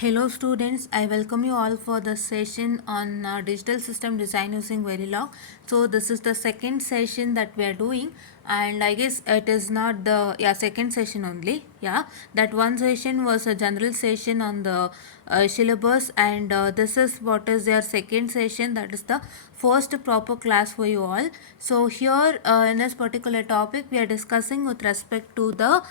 Hello students, I welcome you all for the session on digital system design using Verilog. So this is the second session that we are doing, and I guess it is not the second session only. That one session was a general session on the syllabus, and this is what is their second session, that is the first proper class for you all. So here in this particular topic we are discussing with respect to the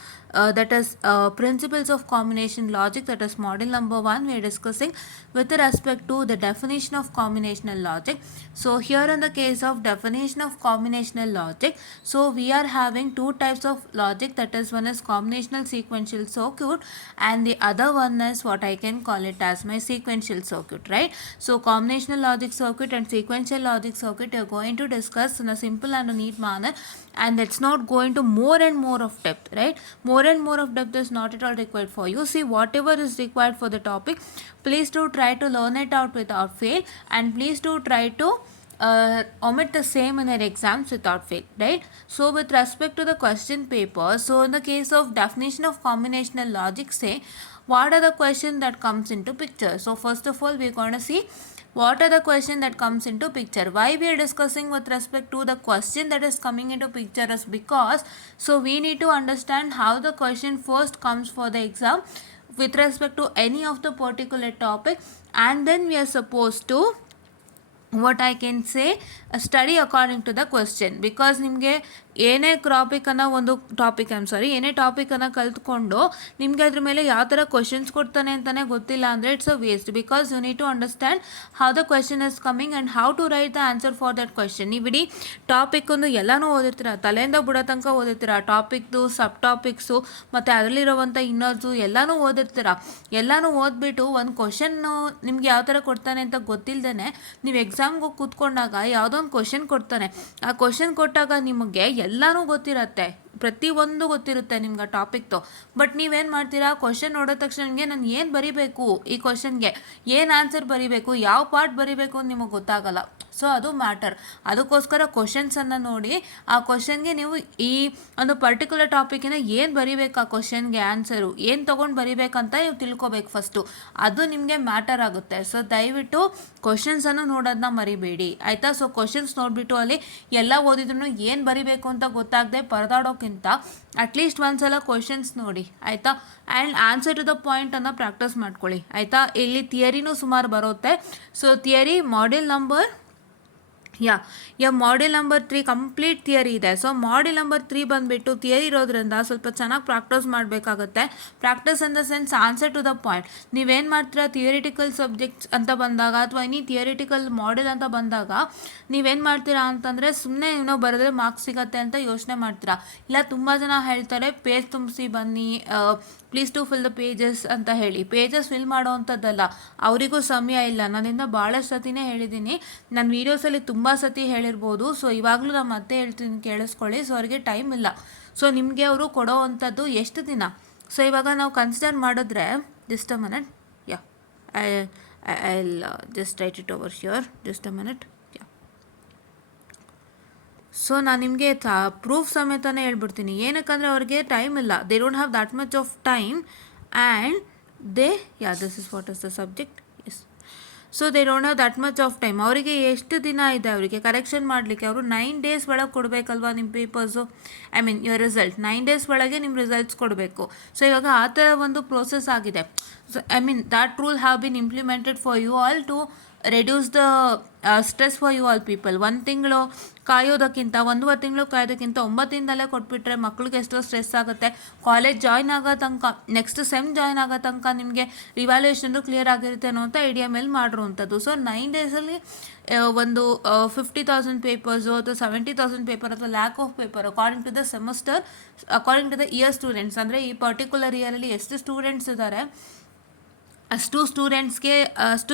that is principles of combination logic, that is model number 1. We are discussing with respect to the definition of combinational logic. So here in the case of definition of combinational logic, so we are having two types of logic, that is one is combinational sequential circuit and the other one is what I can call it as my sequential circuit, right? So combinational logic circuit and sequential logic circuit are going to discuss in a simple and a neat manner, and it's not going to more and more of depth, right? More and more of depth is not at all required for you. See, whatever is required for the topic, please do try to learn it out without fail, and please do try to omit the same in your exams without fail, right? So with respect to the question paper, so in the case of definition of combinational logic, say what are the questions that comes into picture. So first of all, we're going to see what are the question that comes into picture. Why we are discussing with respect to the question that is coming into picture is because, so we need to understand how the question first comes for the exam with respect to any of the particular topic, and then we are supposed to what I can say study according to the question. Because ನಿಮಗೆ ಏನೇ ಟಾಪಿಕನ್ನು ಒಂದು topic ಏನೇ ಟಾಪಿಕನ್ನು ಕಲ್ತ್ಕೊಂಡು ನಿಮಗೆ ಅದ್ರ ಮೇಲೆ ಯಾವ ಥರ ಕ್ವಶನ್ಸ್ ಕೊಡ್ತಾನೆ ಅಂತಲೇ ಗೊತ್ತಿಲ್ಲ ಅಂದರೆ it's a waste. Because you need to understand how the question is coming and how to write the answer for that question. ನೀವು ಇಡೀ ಟಾಪಿಕ್ ಒಂದು ಎಲ್ಲನೂ ಓದಿರ್ತೀರ, ತಲೆಯಿಂದ ಬುಡೋ ತನಕ ಓದಿರ್ತೀರ, ಟಾಪಿಕ್ದು ಸಬ್ ಟಾಪಿಕ್ಸು ಮತ್ತು ಅದರಲ್ಲಿರುವಂಥ ಇನ್ನರ್ಸು ಎಲ್ಲನೂ ಓದಿರ್ತೀರ. ಎಲ್ಲನೂ ಓದ್ಬಿಟ್ಟು ಒಂದು ಕ್ವಶನ್ನು ನಿಮ್ಗೆ ಯಾವ ಥರ ಕೊಡ್ತಾನೆ ಅಂತ ಗೊತ್ತಿಲ್ಲದೇ ನೀವು ಎಕ್ಸಾಮ್ಗೆ ಕೂತ್ಕೊಂಡಾಗ ಯಾವುದೋ ಒಂದು ಕ್ವಶನ್ ಕೊಡ್ತಾನೆ. ಆ ಕ್ವಶನ್ ಕೊಟ್ಟಾಗ ನಿಮಗೆ ಎಲ್ಲನೂ ಗೊತ್ತಿರತ್ತೆ, ಪ್ರತಿಯೊಂದು ಗೊತ್ತಿರುತ್ತೆ ನಿಮ್ಗೆ ಆ ಟಾಪಿಕ್ದು. ಬಟ್ ನೀವೇನು ಮಾಡ್ತೀರಾ, ಕ್ವಶನ್ ನೋಡೋ ತಕ್ಷಣ ನಾನು ಏನು ಬರೀಬೇಕು, ಈ ಕ್ವಶನ್ಗೆ ಏನು ಆನ್ಸರ್ ಬರೀಬೇಕು, ಯಾವ ಪಾರ್ಟ್ ಬರೀಬೇಕು ಅಂತ ನಿಮಗೆ ಗೊತ್ತಾಗಲ್ಲ. ಸೊ ಅದು ಮ್ಯಾಟರ್. ಅದಕ್ಕೋಸ್ಕರ ಕ್ವಶನ್ಸನ್ನು ನೋಡಿ ಆ ಕ್ವಶನ್ಗೆ ನೀವು ಈ ಒಂದು ಪರ್ಟಿಕ್ಯುಲರ್ ಟಾಪಿಕಿನ ಏನು ಬರೀಬೇಕು, ಆ ಕ್ವಶನ್ಗೆ ಆನ್ಸರು ಏನು ತೊಗೊಂಡು ಬರೀಬೇಕಂತ ನೀವು ತಿಳ್ಕೊಬೇಕು ಫಸ್ಟು. ಅದು ನಿಮಗೆ ಮ್ಯಾಟರ್ ಆಗುತ್ತೆ. ಸೊ ದಯವಿಟ್ಟು ಕ್ವಶನ್ಸನ್ನು ನೋಡೋದನ್ನ ಮರಿಬೇಡಿ, ಆಯಿತಾ? ಸೊ ಕ್ವಶನ್ಸ್ ನೋಡಿಬಿಟ್ಟು ಅಲ್ಲಿ ಎಲ್ಲ ಓದಿದ್ರು ಏನು ಬರೀಬೇಕು ಅಂತ ಗೊತ್ತಾಗದೆ ಪರದಾಡೋಕ್ಕಿಂತ ಅಟ್ಲೀಸ್ಟ್ ಒಂದ್ಸಲ ಕ್ವಶನ್ಸ್ ನೋಡಿ, ಆಯಿತಾ? ಆ್ಯಂಡ್ ಆನ್ಸರ್ ಟು ದ ಪಾಯಿಂಟನ್ನು ಪ್ರಾಕ್ಟೀಸ್ ಮಾಡ್ಕೊಳ್ಳಿ, ಆಯಿತಾ? ಇಲ್ಲಿ ಥಿಯರಿನೂ ಸುಮಾರು ಬರುತ್ತೆ. So theory model number model number 3 complete theory ಇದೆ. ಸೊ ಮಾಡೆಲ್ ನಂಬರ್ 3 ಬಂದುಬಿಟ್ಟು ಥಿಯರಿ ಇರೋದ್ರಿಂದ ಸ್ವಲ್ಪ ಚೆನ್ನಾಗಿ ಪ್ರಾಕ್ಟೀಸ್ ಮಾಡಬೇಕಾಗುತ್ತೆ. Practice in the sense answer to the point. ನೀವೇನು ಮಾಡ್ತೀರಾ, ಥಿಯರಿಟಿಕಲ್ ಸಬ್ಜೆಕ್ಟ್ಸ್ ಅಂತ ಬಂದಾಗ ಅಥವಾ ಎನಿ ಥಿಯರಿಟಿಕಲ್ ಮಾಡೆಲ್ ಅಂತ ಬಂದಾಗ ನೀವೇನು ಮಾಡ್ತೀರಾ ಅಂತಂದರೆ ಸುಮ್ಮನೆ ಏನೋ ಬರೆದ್ರೆ ಮಾರ್ಕ್ಸ್ ಸಿಗತ್ತೆ ಅಂತ ಯೋಚನೆ ಮಾಡ್ತೀರಾ. ಇಲ್ಲ ತುಂಬ ಜನ ಹೇಳ್ತಾರೆ ಪೇಜ್ ತುಂಬಿಸಿ ಬನ್ನಿ, please to fill the pages ಅಂತ ಹೇಳಿ. ಪೇಜಸ್ ಫಿಲ್ ಮಾಡೋ ಅಂಥದ್ದಲ್ಲ, ಅವರಿಗೂ ಸಮಯ ಇಲ್ಲ. ನಾನಿಂದ ಭಾಳಷ್ಟು ಸತಿನೇ ಹೇಳಿದ್ದೀನಿ, ನನ್ನ ವೀಡಿಯೋಸಲ್ಲಿ ತುಂಬ ಸತಿ ಹೇಳಿರ್ಬೋದು. ಸೊ ಇವಾಗಲೂ ನಾನು ಮತ್ತೆ ಹೇಳ್ತೀನಿ, ಕೇಳಿಸ್ಕೊಳ್ಳಿ. ಸೊ ಅವರಿಗೆ ಟೈಮ್ ಇಲ್ಲ. ಸೊ ನಿಮಗೆ ಅವರು ಕೊಡೋ ಅಂಥದ್ದು ಎಷ್ಟು ದಿನ. ಸೊ ಇವಾಗ ನಾವು ಕನ್ಸಿಡರ್ ಮಾಡಿದ್ರೆ just a minute, I just write it over here, just a minute. So ನಾನು ನಿಮಗೆ ಪ್ರೂಫ್ ಸಮೇತನೇ ಹೇಳ್ಬಿಡ್ತೀನಿ. ಏನಕ್ಕಂದರೆ ಅವ್ರಿಗೆ ಟೈಮ್ ಇಲ್ಲ, they don't have that much of time and this is what is the subject. Yes, so they don't have that much of time. ಅವರಿಗೆ ಎಷ್ಟು ದಿನ ಇದೆ ಅವರಿಗೆ ಕರೆಕ್ಷನ್ ಮಾಡಲಿಕ್ಕೆ? ಅವರು 9 days ಒಳಗೆ ಕೊಡಬೇಕಲ್ವಾ ನಿಮ್ಮ papers, I mean your result. 9 days ಒಳಗೆ ನಿಮ್ಮ ರಿಸಲ್ಟ್ಸ್ ಕೊಡಬೇಕು. ಸೊ ಇವಾಗ ಆ ಥರ ಒಂದು ಪ್ರೋಸೆಸ್ ಆಗಿದೆ. So I mean that rule have been implemented for you all to reduce the stress for you all people. 1 ತಿಂಗಳು ಕಾಯೋದಕ್ಕಿಂತ 1.5 ತಿಂಗಳು ಕಾಯೋದಕ್ಕಿಂತ 9 ದಿನದಲ್ಲೇ ಕೊಟ್ಬಿಟ್ರೆ ಮಕ್ಳಿಗೆ ಎಷ್ಟೋ ಸ್ಟ್ರೆಸ್ ಆಗುತ್ತೆ. ಕಾಲೇಜ್ ಜಾಯ್ನ್ ಆಗೋ ತನಕ, ನೆಕ್ಸ್ಟ್ ಸೆಮ್ ಜಾಯ್ನ್ ಆಗೋ ತನಕ ನಿಮಗೆ ರಿವ್ಯಾಲ್ಯೂಯೇಷನ್ನು ಕ್ಲಿಯರ್ ಆಗಿರುತ್ತೆ ಅನ್ನೋ ಅಂತ ಐಡಿಯಾ ಮೇಲೆ ಮಾಡಿರುವಂಥದ್ದು. ಸೊ 9 daysಲ್ಲಿ ಒಂದು 50,000 ಪೇಪರ್ಸು ಅಥವಾ 70,000 ಪೇಪರ್ ಅಥವಾ lakh of paper according to the semester, according to the year students. ಅಂದರೆ ಈ ಪರ್ಟಿಕ್ಯುಲರ್ ಇಯರಲ್ಲಿ ಎಷ್ಟು ಸ್ಟೂಡೆಂಟ್ಸ್ ಇದ್ದಾರೆ ಅಷ್ಟು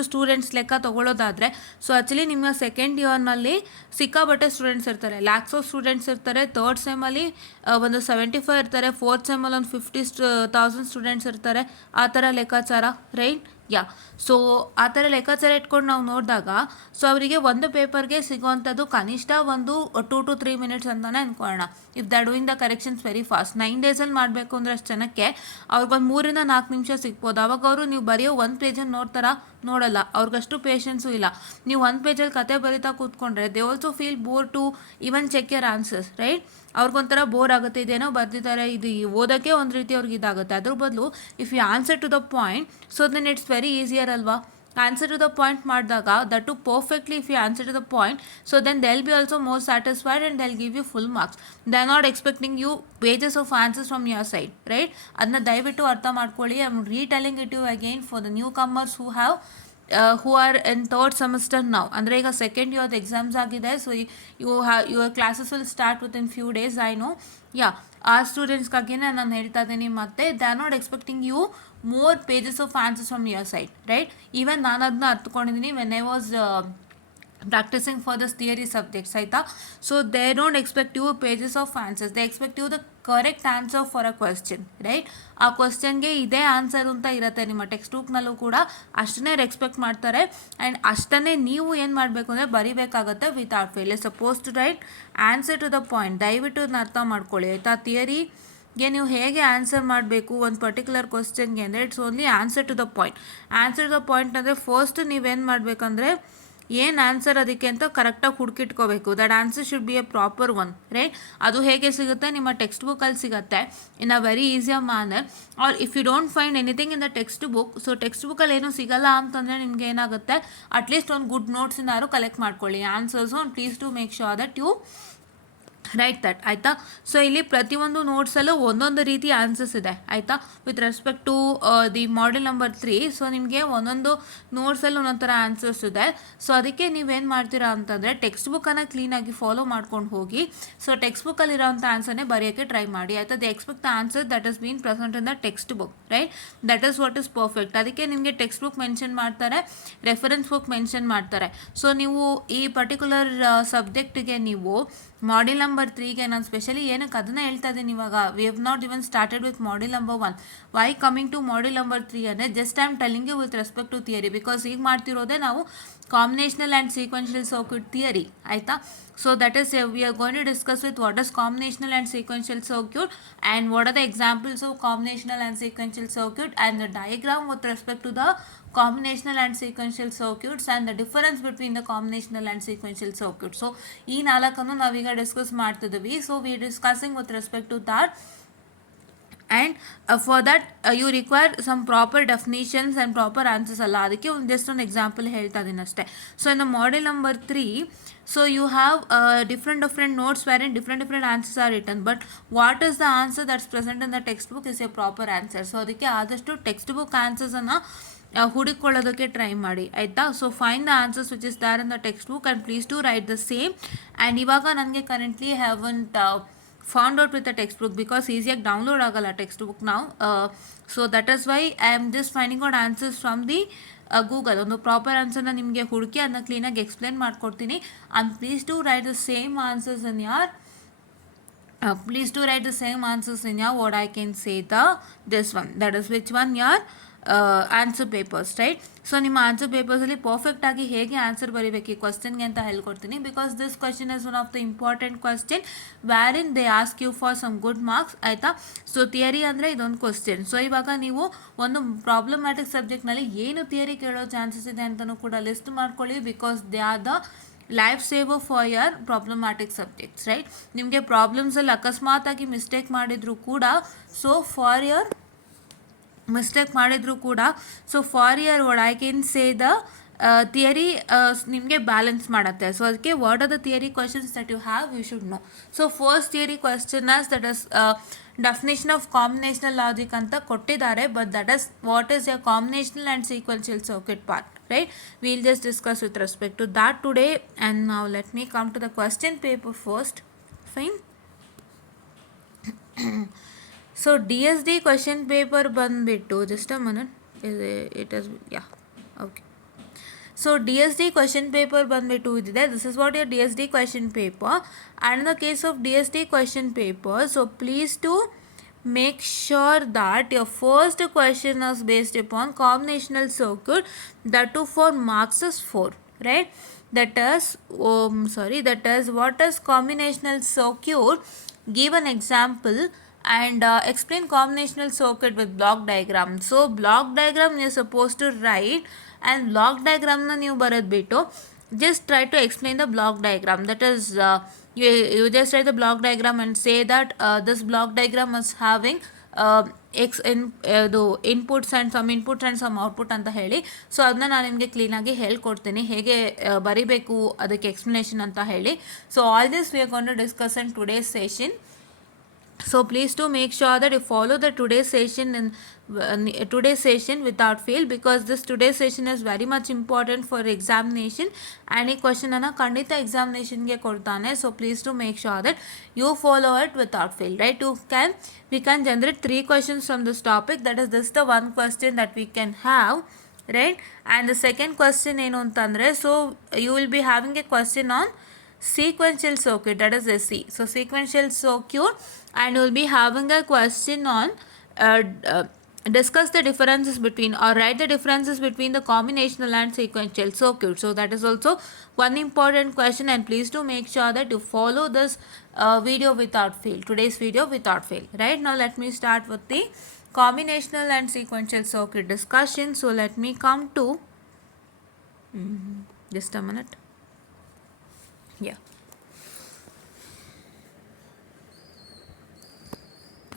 ಸ್ಟೂಡೆಂಟ್ಸ್ ಲೆಕ್ಕ ತೊಗೊಳ್ಳೋದಾದರೆ, ಸೊ ಆ್ಯಕ್ಚುಲಿ ನಿಮ್ಮ ಸೆಕೆಂಡ್ ಇಯರ್ನಲ್ಲಿ ಸಿಕ್ಕಾಬಟ್ಟೆ ಸ್ಟೂಡೆಂಟ್ಸ್ ಇರ್ತಾರೆ, ಲ್ಯಾಕ್ಸ್ ಆಫ್ ಸ್ಟೂಡೆಂಟ್ಸ್ ಇರ್ತಾರೆ. ಥರ್ಡ್ ಸೆಮ್ಮಲ್ಲಿ ಒಂದು 75 ಇರ್ತಾರೆ, ಫೋರ್ತ್ ಸೆಮ್ಮಲ್ಲಿ ಒಂದು 50,000 ಸ್ಟೂಡೆಂಟ್ಸ್ ಇರ್ತಾರೆ. ಆ ಥರ ಲೆಕ್ಕಾಚಾರ, ರೈಟ್? ಯಾ ಸೊ ಆ ಥರ ಲೆಕ್ಕಾಚಾರ ಇಟ್ಕೊಂಡು ನಾವು ನೋಡಿದಾಗ ಸೊ ಅವರಿಗೆ ಒಂದು ಪೇಪರ್ಗೆ ಸಿಗುವಂಥದ್ದು ಕನಿಷ್ಠ ಒಂದು 2 to 3 minutes ಅಂತಲೇ ಅಂದ್ಕೊಳ್ಳೋಣ. If the doing the corrections very fast 9 ಡೇಸಲ್ಲಿ ಮಾಡಬೇಕು ಅಂದರೆ ಅಷ್ಟು ಜನಕ್ಕೆ ಅವ್ರಿಗೊಂದು 3 to 4 ನಿಮಿಷ ಸಿಗ್ಬೋದು. ಅವಾಗ ಅವರು ನೀವು ಬರೆಯೋ ಒಂದು ಪೇಜನ್ನು ನೋಡಲ್ಲ, ಅವ್ರಿಗಷ್ಟು ಪೇಷನ್ಸು ಇಲ್ಲ. ನೀವು ಒಂದು ಪೇಜಲ್ಲಿ ಕತೆ ಬರೀತಾ ಕೂತ್ಕೊಂಡ್ರೆ they also feel bore to even check your answers, right? ಅವ್ರಿಗೊಂಥರ ಬೋರ್ ಆಗುತ್ತೆ, ಇದೇನೋ ಬರ್ದಿದ್ದಾರೆ, ಇದು ಓದೋಕ್ಕೆ ಒಂದು ರೀತಿ ಅವ್ರಿಗೆ ಇದಾಗುತ್ತೆ. ಅದ್ರ ಬದಲು if you answer to the point, so then it's very easier ಅಲ್ವಾ? ಆನ್ಸರ್ ಟು ದ ಪಾಯಿಂಟ್ ಮಾಡಿದಾಗ that to perfectly if you answer to the point, so then they'll be also more satisfied and they'll give you full marks. They are not expecting you pages of answers from your side, right? ಅದನ್ನ ದಯವಿಟ್ಟು ಅರ್ಥ ಮಾಡ್ಕೊಳ್ಳಿ. I am retelling it you again for the newcomers who are in third semester ನಾವು. ಅಂದರೆ ಈಗ second ಇಯರ್ದು exams ಆಗಿದೆ, so your classes will start with in few days. I know, ya, ಆ ಸ್ಟೂಡೆಂಟ್ಸ್ಗಾಗಿನೇ ನಾನು ಹೇಳ್ತಾ ಇದ್ದೀನಿ. ಮತ್ತು they are not expecting you more pages of answers from your side, right? Even ನಾನು ಅದನ್ನ ಅರ್ಥಕೊಂಡಿದ್ದೀನಿ when I was practicing for this theory subjects, ಆಯಿತಾ? So they don't expect you pages of answers, they expect you the correct answer for a question, right? ಆ ಕ್ವಶನ್ಗೆ ಇದೇ answer ಅಂತ ಇರುತ್ತೆ ನಿಮ್ಮ ಟೆಕ್ಸ್ಟ್ ಬುಕ್ನಲ್ಲೂ ಕೂಡ, ಅಷ್ಟನ್ನೇ ಎಕ್ಸ್ಪೆಕ್ಟ್ ಮಾಡ್ತಾರೆ. ಆ್ಯಂಡ್ ಅಷ್ಟನ್ನೇ ನೀವು ಏನು ಮಾಡಬೇಕು ಅಂದರೆ ಬರಿಬೇಕಾಗುತ್ತೆ without fail. Suppose to write answer to the point. ದಯವಿಟ್ಟು ಅದನ್ನ ಅರ್ಥ ಮಾಡ್ಕೊಳ್ಳಿ, ಆಯಿತಾ? ಥಿಯರಿಗೆ ನೀವು ಹೇಗೆ ಆನ್ಸರ್ ಮಾಡಬೇಕು ಒಂದು ಪರ್ಟಿಕ್ಯುಲರ್ ಕ್ವಶನ್ಗೆ ಅಂದರೆ it's only answer to the point. Answer to the point ಅಂದರೆ ಫಸ್ಟ್ ನೀವೇನು ಮಾಡಬೇಕಂದ್ರೆ ಏನು ಆನ್ಸರ್ ಅದಕ್ಕೆ ಅಂತ ಕರೆಕ್ಟಾಗಿ ಹುಡುಕಿಟ್ಕೋಬೇಕು. That answer should be a proper one, right? ಅದು ಹೇಗೆ ಸಿಗುತ್ತೆ? ನಿಮ್ಮ ಟೆಕ್ಸ್ಟ್ ಬುಕ್ಕಲ್ಲಿ ಸಿಗುತ್ತೆ in a very easier manner. Or if you don't find anything in the text book, so text ಬುಕ್ಕಲ್ಲಿ ಏನೂ ಸಿಗಲ್ಲ ಅಂತಂದರೆ ನಿಮ್ಗೆ ಏನಾಗುತ್ತೆ, ಅಟ್ಲೀಸ್ಟ್ ಒಂದು ಗುಡ್ ನೋಟ್ಸಿನಾದ್ರು ಕಲೆಕ್ಟ್ ಮಾಡ್ಕೊಳ್ಳಿ answers. And please to make sure that you write that, ಆಯಿತಾ? ಸೊ ಇಲ್ಲಿ ಪ್ರತಿಯೊಂದು ನೋಟ್ಸಲ್ಲೂ ಒಂದೊಂದು ರೀತಿ ಆನ್ಸರ್ಸ್ ಇದೆ, ಆಯಿತಾ? With respect to the model number 3, so ನಿಮಗೆ ಒಂದೊಂದು ನೋಟ್ಸಲ್ಲಿ ಒಂದೊಂದು ಥರ ಆನ್ಸರ್ಸ್ ಇದೆ. ಸೊ ಅದಕ್ಕೆ ನೀವೇನು ಮಾಡ್ತೀರಾ ಅಂತಂದರೆ ಟೆಕ್ಸ್ಟ್ ಬುಕ್ಕನ್ನು ಕ್ಲೀನಾಗಿ ಫಾಲೋ ಮಾಡ್ಕೊಂಡು ಹೋಗಿ, ಸೊ ಟೆಕ್ಸ್ಟ್ ಬುಕ್ಕಲ್ಲಿರೋಂಥ ಆನ್ಸರ್ನೇ ಬರೆಯೋಕ್ಕೆ ಟ್ರೈ ಮಾಡಿ, ಆಯಿತಾ? They expect the answer that is been present in the text book, right? That is what is perfect. ಅದಕ್ಕೆ ನಿಮಗೆ ಟೆಕ್ಸ್ಟ್ ಬುಕ್ ಮೆನ್ಷನ್ ಮಾಡ್ತಾರೆ, ರೆಫರೆನ್ಸ್ ಬುಕ್ ಮೆನ್ಷನ್ ಮಾಡ್ತಾರೆ. ಸೊ ನೀವು ಈ ಪರ್ಟಿಕ್ಯುಲರ್ ಸಬ್ಜೆಕ್ಟಿಗೆ ನೀವು ಮಾಡೆಲ್ ನಂಬರ್ 3ಗೆ ನಾನು ಸ್ಪೆಷಲಿ ಏನಕ್ಕೆ ಅದನ್ನು ಹೇಳ್ತಾ ಇದ್ದೀನಿ ಇವಾಗ. We have not even started with model number 1. Why coming to model number 3 ಅಂದರೆ just I am telling you with respect to theory, because ಈಗ ಮಾಡ್ತಿರೋದೇ ನಾವು combinational and sequential circuit theory, ಆಯಿತಾ? So that is we are going to discuss with what is combinational and sequential circuit and what are the examples of combinational and sequential circuit and the diagram with respect to the combinational and sequential circuits and the difference between the combinational and sequential circuits. So ಈ ನಾಲ್ಕನ್ನು ನಾವೀಗ discuss ಮಾಡ್ತಿದ್ದೀವಿ. So we discussing with respect to that. And for that you require some proper definitions and proper answers ಅಲ್ಲ, ಅದಕ್ಕೆ just ಒಂದು example ಹೇಳ್ತಾ ಇದ್ದೀನಿ ಅಷ್ಟೇ. So in the model number 3, so you have different notes wherein different answers are written, but what is the answer that's present in the textbook is a proper answer. So ಅದಕ್ಕೆ ಆದಷ್ಟು text book ಆನ್ಸರ್ಸನ್ನು ಹುಡುಕೊಳ್ಳೋದಕ್ಕೆ try ಮಾಡಿ, ಆಯಿತಾ? So find the answers which is there in the text book and please to write the same. And ಇವಾಗ ನನಗೆ currently haven't found out with the text book because ಈಸಿಯಾಗಿ download ಆಗಲ್ಲ text book ನಾವು. So that is why I am just finding out answers from the Google. ಒಂದು proper ಆನ್ಸರ್ನ ನಿಮಗೆ ಹುಡುಕಿ ಅದನ್ನ ಕ್ಲೀನಾಗಿ ಎಕ್ಸ್ಪ್ಲೇನ್ ಮಾಡ್ಕೊಡ್ತೀನಿ. And please to write the same answers in your what I can say this one, that is which one your answer papers, right? So ನಿಮ್ಮ answer ಪೇಪರ್ಸಲ್ಲಿ ಪರ್ಫೆಕ್ಟಾಗಿ ಹೇಗೆ ಆನ್ಸರ್ ಬರೀಬೇಕು ಈ ಕ್ವಶನ್ಗೆ ಅಂತ ಹೇಳ್ಕೊಡ್ತೀನಿ. Because this question is one of the important question where in they ask you for some good marks, ಆಯಿತಾ? ಸೊ ಥಿಯರಿ ಅಂದರೆ ಇದೊಂದು ಕ್ವಶನ್. ಸೊ ಇವಾಗ ನೀವು ಒಂದು ಪ್ರಾಬ್ಲಮ್ಯಾಟಿಕ್ ಸಬ್ಜೆಕ್ಟ್ನಲ್ಲಿ ಏನು ಥಿಯರಿ ಕೇಳೋ ಚಾನ್ಸಸ್ ಇದೆ ಅಂತಲೂ ಕೂಡ ಲಿಸ್ಟ್ ಮಾಡ್ಕೊಳ್ಳಿ. Because they are the life saver for your problematic subjects, right? ನಿಮಗೆ ಪ್ರಾಬ್ಲಮ್ಸಲ್ಲಿ ಅಕಸ್ಮಾತಾಗಿ ಮಿಸ್ಟೇಕ್ ಮಾಡಿದರೂ ಕೂಡ, so for your so for your what I can say the theory ನಿಮಗೆ ಬ್ಯಾಲೆನ್ಸ್ ಮಾಡುತ್ತೆ. ಸೊ ಅದಕ್ಕೆ what are the theory questions that you have you should know. So first theory question as that is definition of combinational logic ಅಂತ ಕೊಟ್ಟಿದ್ದಾರೆ, but that is what is your combinational and sequential circuit part, right? We'll just discuss with respect to that today. And now let me come to the question paper first. Fine. So DSD question paper ಬಂದ್ಬಿಟ್ಟು just a minute, it is, yeah, okay. So DSD question paper ಬಂದ್ಬಿಟ್ಟು ಇದಿದೆ. This is what your DSD question paper. And in the case of DSD question paper, so please to make sure that your first question is based upon combinational circuit, that too for marks is 4, right? That is that is what is combinational circuit, give an example and explain combinational circuit with block diagram. So block diagram you're supposed to write, and block diagram na ನೀವು ಬರೆದ್ಬಿಟ್ಟು just try to explain the block diagram. That is you just write the block diagram and say that this block diagram is having X ಇದು inputs and some inputs and some output ಅಂತ ಹೇಳಿ. So ಅದನ್ನ ನಾನು ನಿಮಗೆ ಕ್ಲೀನಾಗಿ ಹೇಳ್ಕೊಡ್ತೀನಿ ಹೇಗೆ ಬರಿಬೇಕು ಅದಕ್ಕೆ ಎಕ್ಸ್ಪ್ಲನೇಷನ್ ಅಂತ ಹೇಳಿ. So all this we are going to discuss in today's session. So please do make sure that you follow the today's session without fail, because this today's session is very much important for examination. Any question ana kandita examination ge kodtane. So please do make sure that you follow it without fail, right? We can generate 3 questions from this topic. That is this the one question that we can have, right? And the second question enu antandre, so you will be having a question on sequential circuit, that is SC. So sequential circuit, and you will be having a question on discuss the differences between or write the differences between the combinational and sequential circuit. So that is also one important question, and please do make sure that you follow this video without fail, today's video without fail. Right now let me start with the combinational and sequential circuit discussion. So let me come to just a minute. Yeah,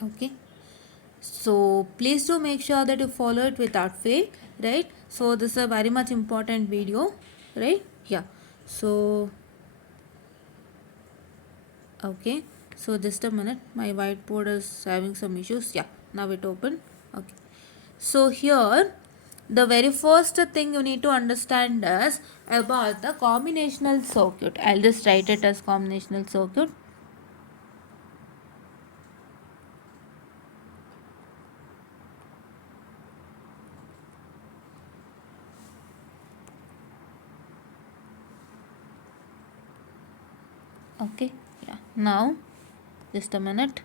okay. So please do make sure that you follow it without fail, right? So this is a very much important video, right? Yeah. So okay, so just a minute, my whiteboard is having some issues. Yeah, now it open. Okay, so here the very first thing you need to understand is about the combinational circuit. I'll just write it as combinational circuit. Okay, yeah, now just a minute.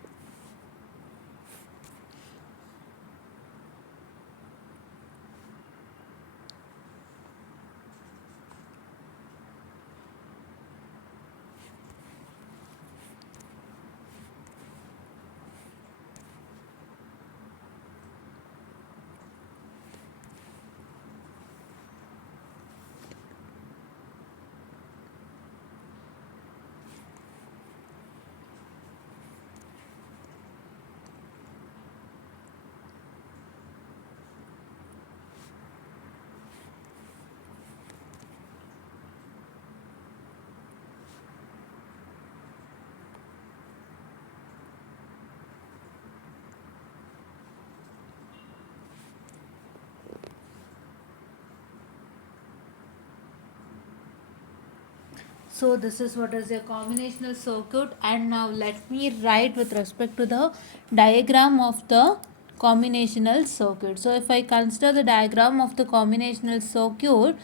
So this is what is a combinational circuit, and now let me write with respect to the diagram of the combinational circuit. So if I consider the diagram of the combinational circuit,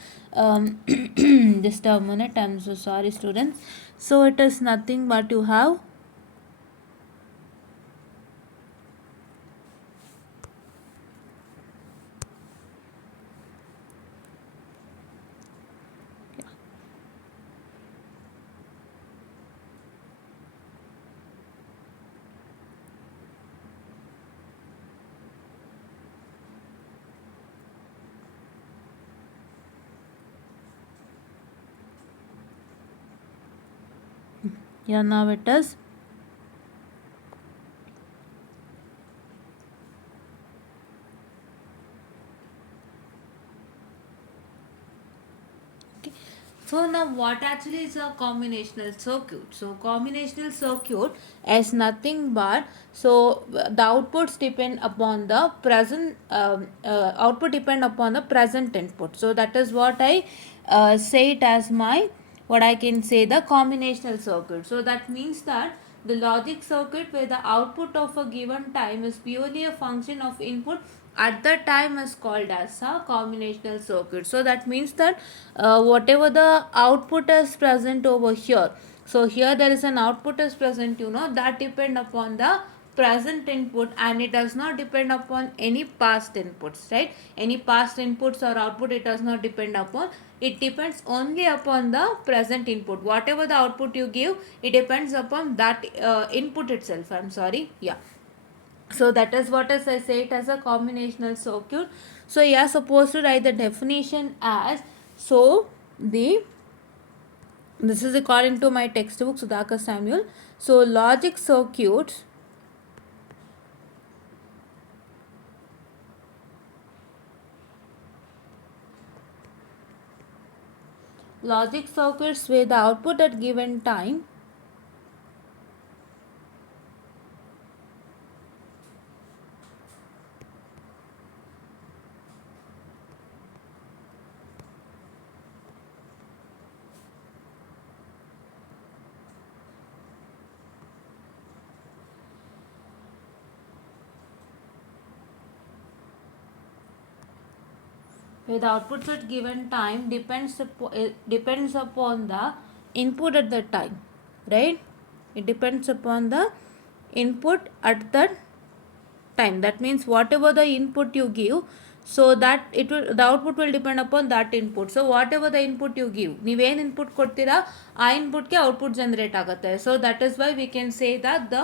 just a minute, I'm so sorry students. So it is nothing but you have yeah, now it is. Okay. So now what actually is a combinational circuit? So combinational circuit is nothing but, so the outputs depend upon the present output depend upon the present input. So that is what I say it as my, what I can say, the combinational circuit. So that means that the logic circuit where the output of a given time is purely a function of input at that time is called as a combinational circuit. So that means that whatever the output is present over here, so here there is an output is present, that depend upon the present input, and it does not depend upon any past inputs, right? Any past inputs or output it does not depend upon. It depends only upon the present input. Whatever the output you give, it depends upon that input itself. I'm sorry. Yeah. So that is what as I say it as a combinational circuit. So you are supposed to write the definition as, so the, this is according to my textbook Sudhakar Samuel. So logic circuits, where the output at given time where the outputs at given time depends upon the input at the time, right? It depends upon the input at that time. That means whatever the input you give, so that it will, the output will depend upon that input. So whatever the input you give, ನೀವೇನು input ಕೊಡ್ತೀರಾ ಆ ಇನ್ಪುಟ್ಗೆ output generate ಆಗುತ್ತೆ. So that is why we can say that the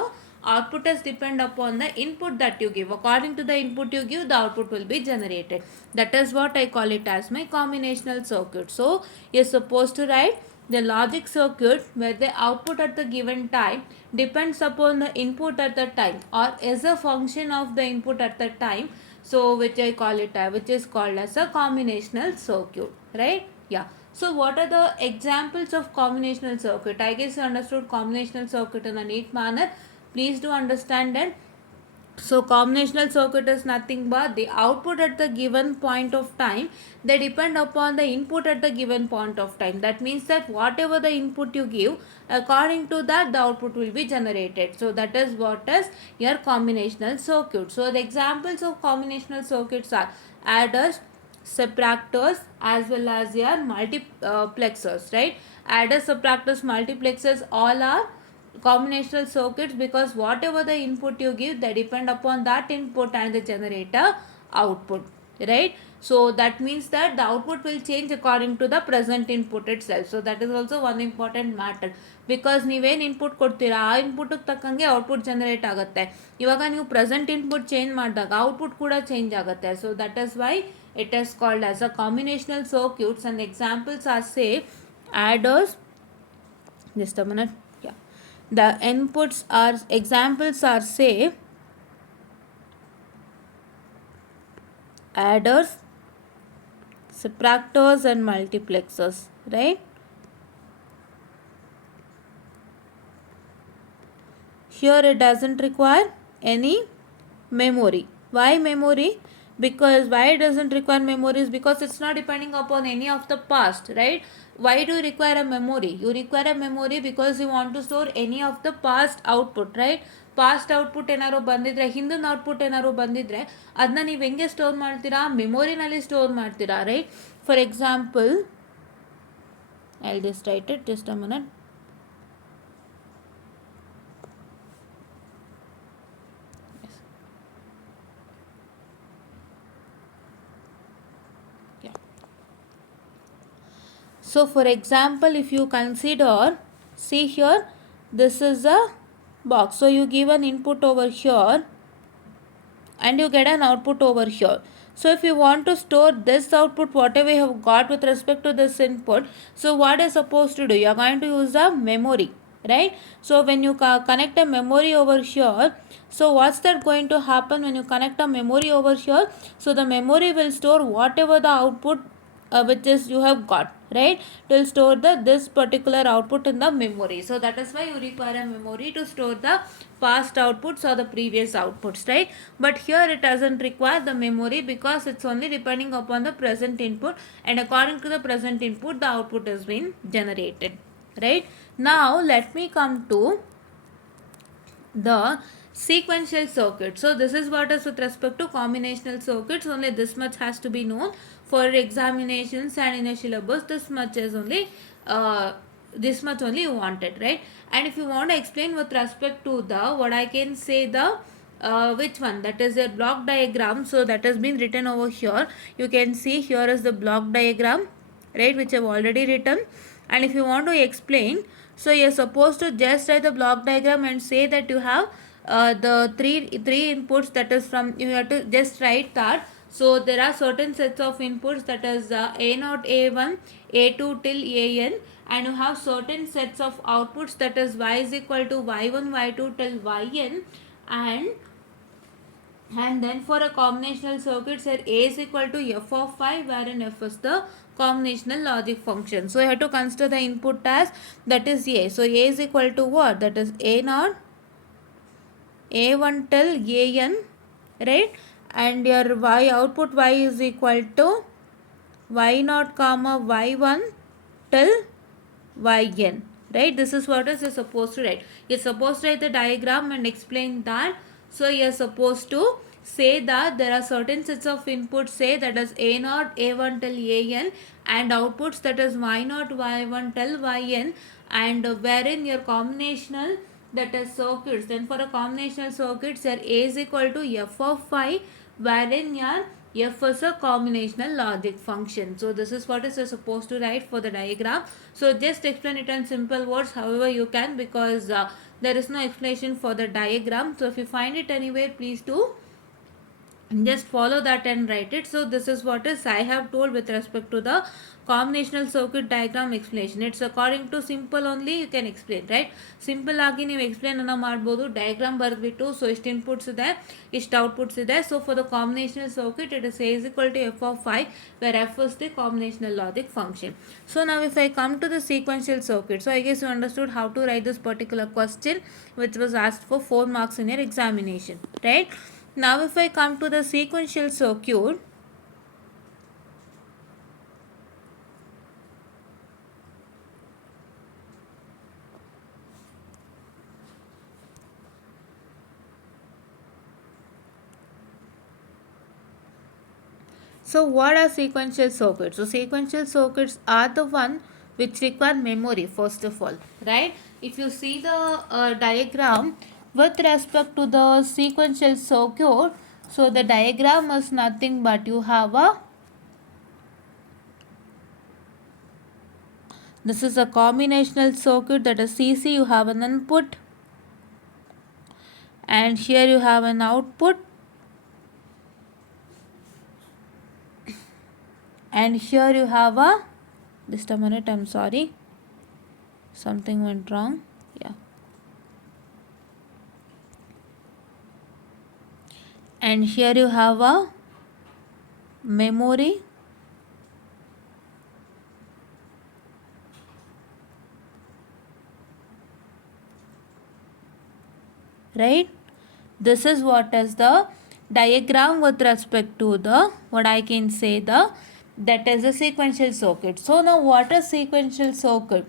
output is depend upon the input that you give. According to the input you give, the output will be generated. That is what I call it as my combinational circuit. So you're supposed to write the logic circuit where the output at the given time depends upon the input at the time, or is a function of the input at the time. So which I call it, which is called as a combinational circuit, right? Yeah. So what are the examples of combinational circuit? I guess you understood combinational circuit in a neat manner. Please do understand it. So combinational circuit is nothing but the output at the given point of time, they depend upon the input at the given point of time. That means that whatever the input you give, according to that the output will be generated. So that is what is your combinational circuit. So the examples of combinational circuits are adders, subtractors, as well as your multiplexers, right? Adders, subtractors, multiplexers, all are combinational circuits, because whatever the input you give, they depend upon that input and the generator output, right? So that means that the output will change according to the present input itself. So that is also one important matter, because ನೀವೇನು input ಕೊಡ್ತೀರಾ ಆ ಇನ್ಪುಟ್ಗೆ ತಕ್ಕಂಗೆ output generate ಆಗುತ್ತೆ. ಇವಾಗ ನೀವು present input change ಮಾಡಿದಾಗ output ಕೂಡ ಚೇಂಜ್ ಆಗುತ್ತೆ. So that is Y it is called as a combinational circuits. And examples are, say, adders, just a minute, yeah, the inputs are, examples are, say, adders, subtractors and multiplexers, right? Here it doesn't require any memory. Why memory? Because why it doesn't require memory is because it's not depending upon any of the past, right? Why do you require a memory? You require a memory because you want to store any of the past output, right? Past output ಏನಾದ್ರು ಬಂದಿದ್ರೆ, ಹಿಂದಿನ output ಏನಾದ್ರು ಬಂದಿದ್ರೆ ಅದನ್ನ ನೀವು ಹೆಂಗೆ store ಮಾಡ್ತೀರಾ? ಮೆಮೊರಿನಲ್ಲಿ store ಮಾಡ್ತೀರಾ, right? For example, I just write it, just a minute. So for example, if you consider, see here, this is a box. So you give an input over here and you get an output over here. So if you want to store this output, whatever you have got with respect to this input, so what is supposed to do? You are going to use a memory, right? So when you connect a memory over here, so what's that going to happen when you connect a memory over here? So the memory will store whatever the output which is you have got, right? It will store this particular output in the memory. So that is why you require a memory to store the past outputs or the previous outputs, right? But here it doesn't require the memory because it's only depending upon the present input, and according to the present input the output has been generated, right? Now let me come to the sequential circuit. So this is what is with respect to combinational circuits. Only this much has to be known for examinations and in a syllabus. This much is only this much only you wanted, right? And if you want to explain with respect to the what I can say the which one, that is a block diagram. So that has been written over here. You can see here is the block diagram, right, which I've already written. And if you want to explain, so you're supposed to just write the block diagram and say that you have the three inputs, that is from, you have to just write that. So there are certain sets of inputs, that is a0, a1, a2 till an, and you have certain sets of outputs, that is y is equal to y1, y2 till yn, and then for a combinational circuit, say a is equal to f of 5, wherein f is the combinational logic function. So you have to consider the input as, that is a. So a is equal to what? That is a0, a1 till an, right? And your y output y is equal to y0 comma y1 till yn, right? This is what is you're supposed to write. You're supposed to write the diagram and explain that. So you're supposed to say that there are certain sets of inputs, say that is a0, a1 till an, and outputs, that is y0, y1 till yn, and wherein your combinational, that is circuits, then for a combinational circuits, your a is equal to f of 5, wherein your f is a combinational logic function. So this is what is supposed to write for the diagram. So just explain it in simple words however you can, because there is no explanation for the diagram. So if you find it anywhere, please do just follow that and write it. So this is what is I have told with respect to the combinational circuit diagram explanation. It's according to simple only you can explain, right? Simple ಆಗಿ ನೀವು explain ಅನ್ನ ಮಾಡಬಹುದು. Diagram ಬರೆದ್ಬಿಟ್ಟು, so ಇಷ್ಟು inputs ಇದೆ, ಇಷ್ಟು outputs ಇದೆ. So for the combinational circuit, it is a is equal to f of 5, where f is the combinational logic function. So now if I come to the sequential circuit, so I guess you understood how to write this particular question, which was asked for 4 marks in your examination, right? Now if I come to the sequential circuit, so what are sequential circuits? So sequential circuits are the one which require memory first of all, right? If you see the diagram with respect to the sequential circuit, so the diagram is nothing but you have a, this is a combinational circuit, that is CC, you have an input and here you have an output, and here you have a, just a minute, I'm sorry, something went wrong, yeah, and here you have a memory, right? This is what is the diagram with respect to the, what I can say the, that is a sequential circuit. So now what is sequential circuit?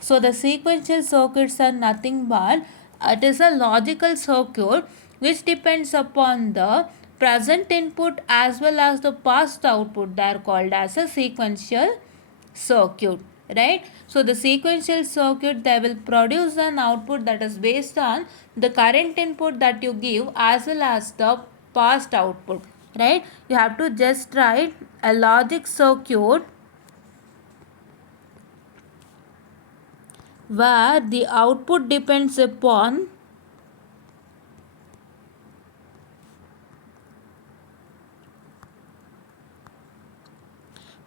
So the sequential circuits are nothing but it is a logical circuit which depends upon the present input as well as the past output. They are called as a sequential circuit, right? So the sequential circuit, they will produce an output that is based on the current input that you give as well as the past output, right? You have to just write a logic circuit where the output depends upon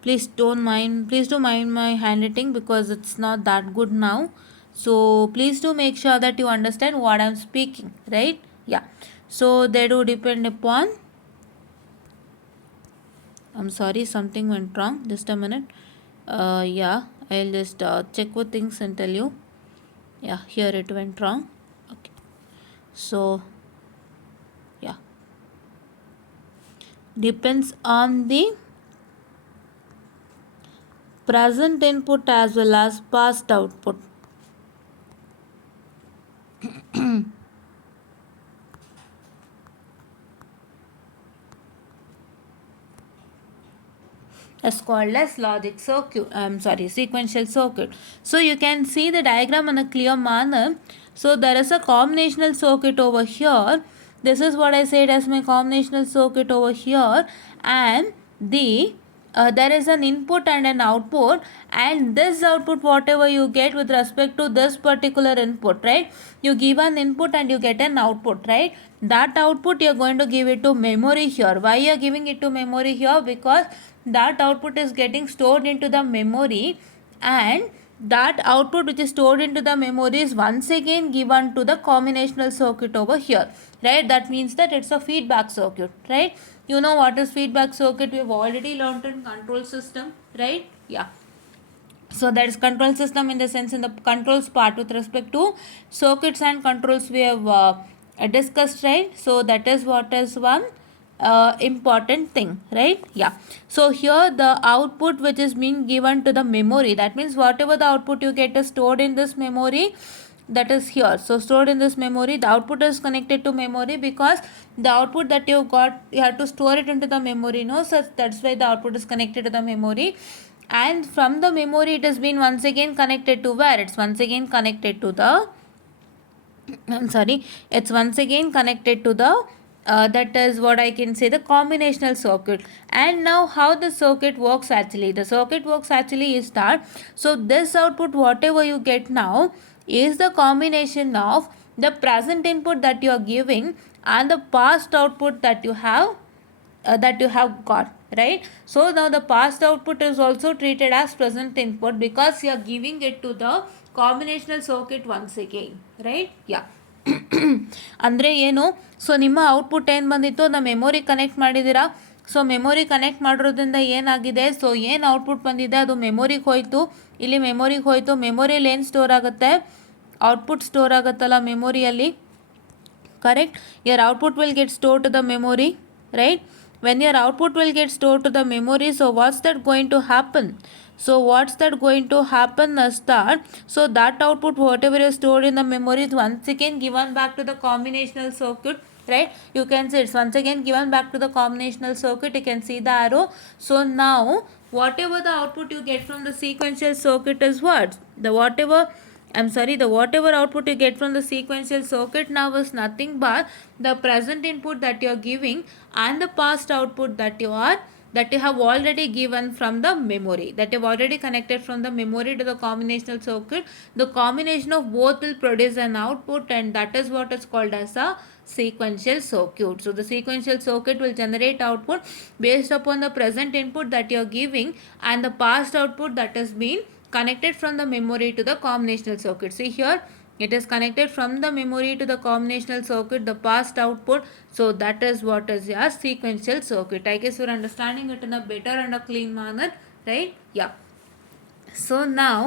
please do mind my handwriting because it's not that good now. So please do make sure that you understand what I'm speaking, right? Yeah. So they do depend upon, I'm sorry, something went wrong. Just a minute. Yeah, I'll just check with things and tell you. Yeah, here it went wrong. Okay. So yeah, depends on the present input as well as past output. is called as logic circuit. Sequential circuit. So you can see the diagram in a clear manner. So there is a combinational circuit over here. This is what I said as my combinational circuit over here, and there is an input and an output, and this output whatever you get with respect to this particular input, right? You give an input and you get an output, right? That output you are going to give it to memory here. Why you are giving it to memory here? Because that output is getting stored into the memory, and that output which is stored into the memory is once again given to the combinational circuit over here, right? That means that it's a feedback circuit, right? You know what is feedback circuit? We have already learned in control system, right? Yeah. So that is control system in the sense in the controls part with respect to circuits and controls we have discussed, right? So that is what is one important thing, right? Yeah. So here the output which is being given to the memory, that means whatever the output you get is stored in this memory, that is here. So stored in this memory, the output is connected to memory because the output that you got, you have to store it into the memory, no? So that's why the output is connected to the memory, and from the memory it has been once again connected to where? It's once again connected to the it's once again connected to the that is what I can say, the combinational circuit. And now how the circuit works actually? The circuit works actually is that, so this output whatever you get now is the combination of the present input that you are giving and the past output that you have got, right? So now the past output is also treated as present input because you are giving it to the combinational circuit once again, right? Yeah. ಅಂದರೆ ಏನು, so ನಿಮ್ಮ output ಏನು ಬಂದಿತ್ತು ಅದನ್ನ memory connect ಮಾಡಿದ್ದೀರಾ. So memory connect ಮಾಡಿರೋದ್ರಿಂದ ಏನಾಗಿದೆ, so ಏನು ಔಟ್ಪುಟ್ ಬಂದಿದೆ ಅದು ಮೆಮೊರಿಗೆ ಹೋಯಿತು, ಇಲ್ಲಿ ಮೆಮೊರಿಗೆ ಹೋಯಿತು. ಮೆಮೊರಿಯಲ್ಲಿ ಏನು ಸ್ಟೋರ್ ಆಗುತ್ತೆ? ಔಟ್ಪುಟ್ ಸ್ಟೋರ್ ಆಗುತ್ತಲ್ಲ ಮೆಮೊರಿಯಲ್ಲಿ, correct? Your output will get store to the memory, right? When your output will get stored to the memory, so what's that going to happen? So what's that going to happen is that, so that output whatever is stored in the memory is once again given back to the combinational circuit, right? You can see it's once again given back to the combinational circuit. You can see the arrow. So now whatever the output you get from the sequential circuit is what? The whatever output you get from the sequential circuit now is nothing but the present input that you are giving and the past output that you have already given from the memory, that you have already connected from the memory to the combinational circuit. The combination of both will produce an output, and that is what is called as a sequential circuit. So the sequential circuit will generate output based upon the present input that you are giving and the past output that has been connected from the memory to the combinational circuit. See here, it is connected from the memory to the combinational circuit, the past output. So that is what is your sequential circuit. I guess you are understanding it in a better and a clean manner, right? Yeah. So now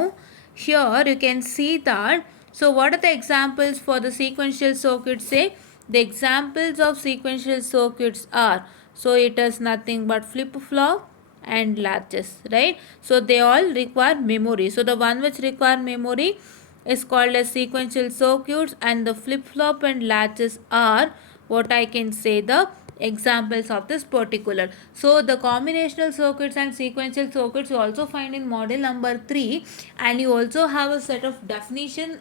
here you can see that, so what are the examples for the sequential circuit? Say the examples of sequential circuits are, so it is nothing but flip-flop and latches, right? So they all require memory. So the one which require memory is called as sequential circuits, and the flip-flop and latches are what I can say the examples of this particular. So the combinational circuits and sequential circuits you also find in model number 3, and you also have a set of definition,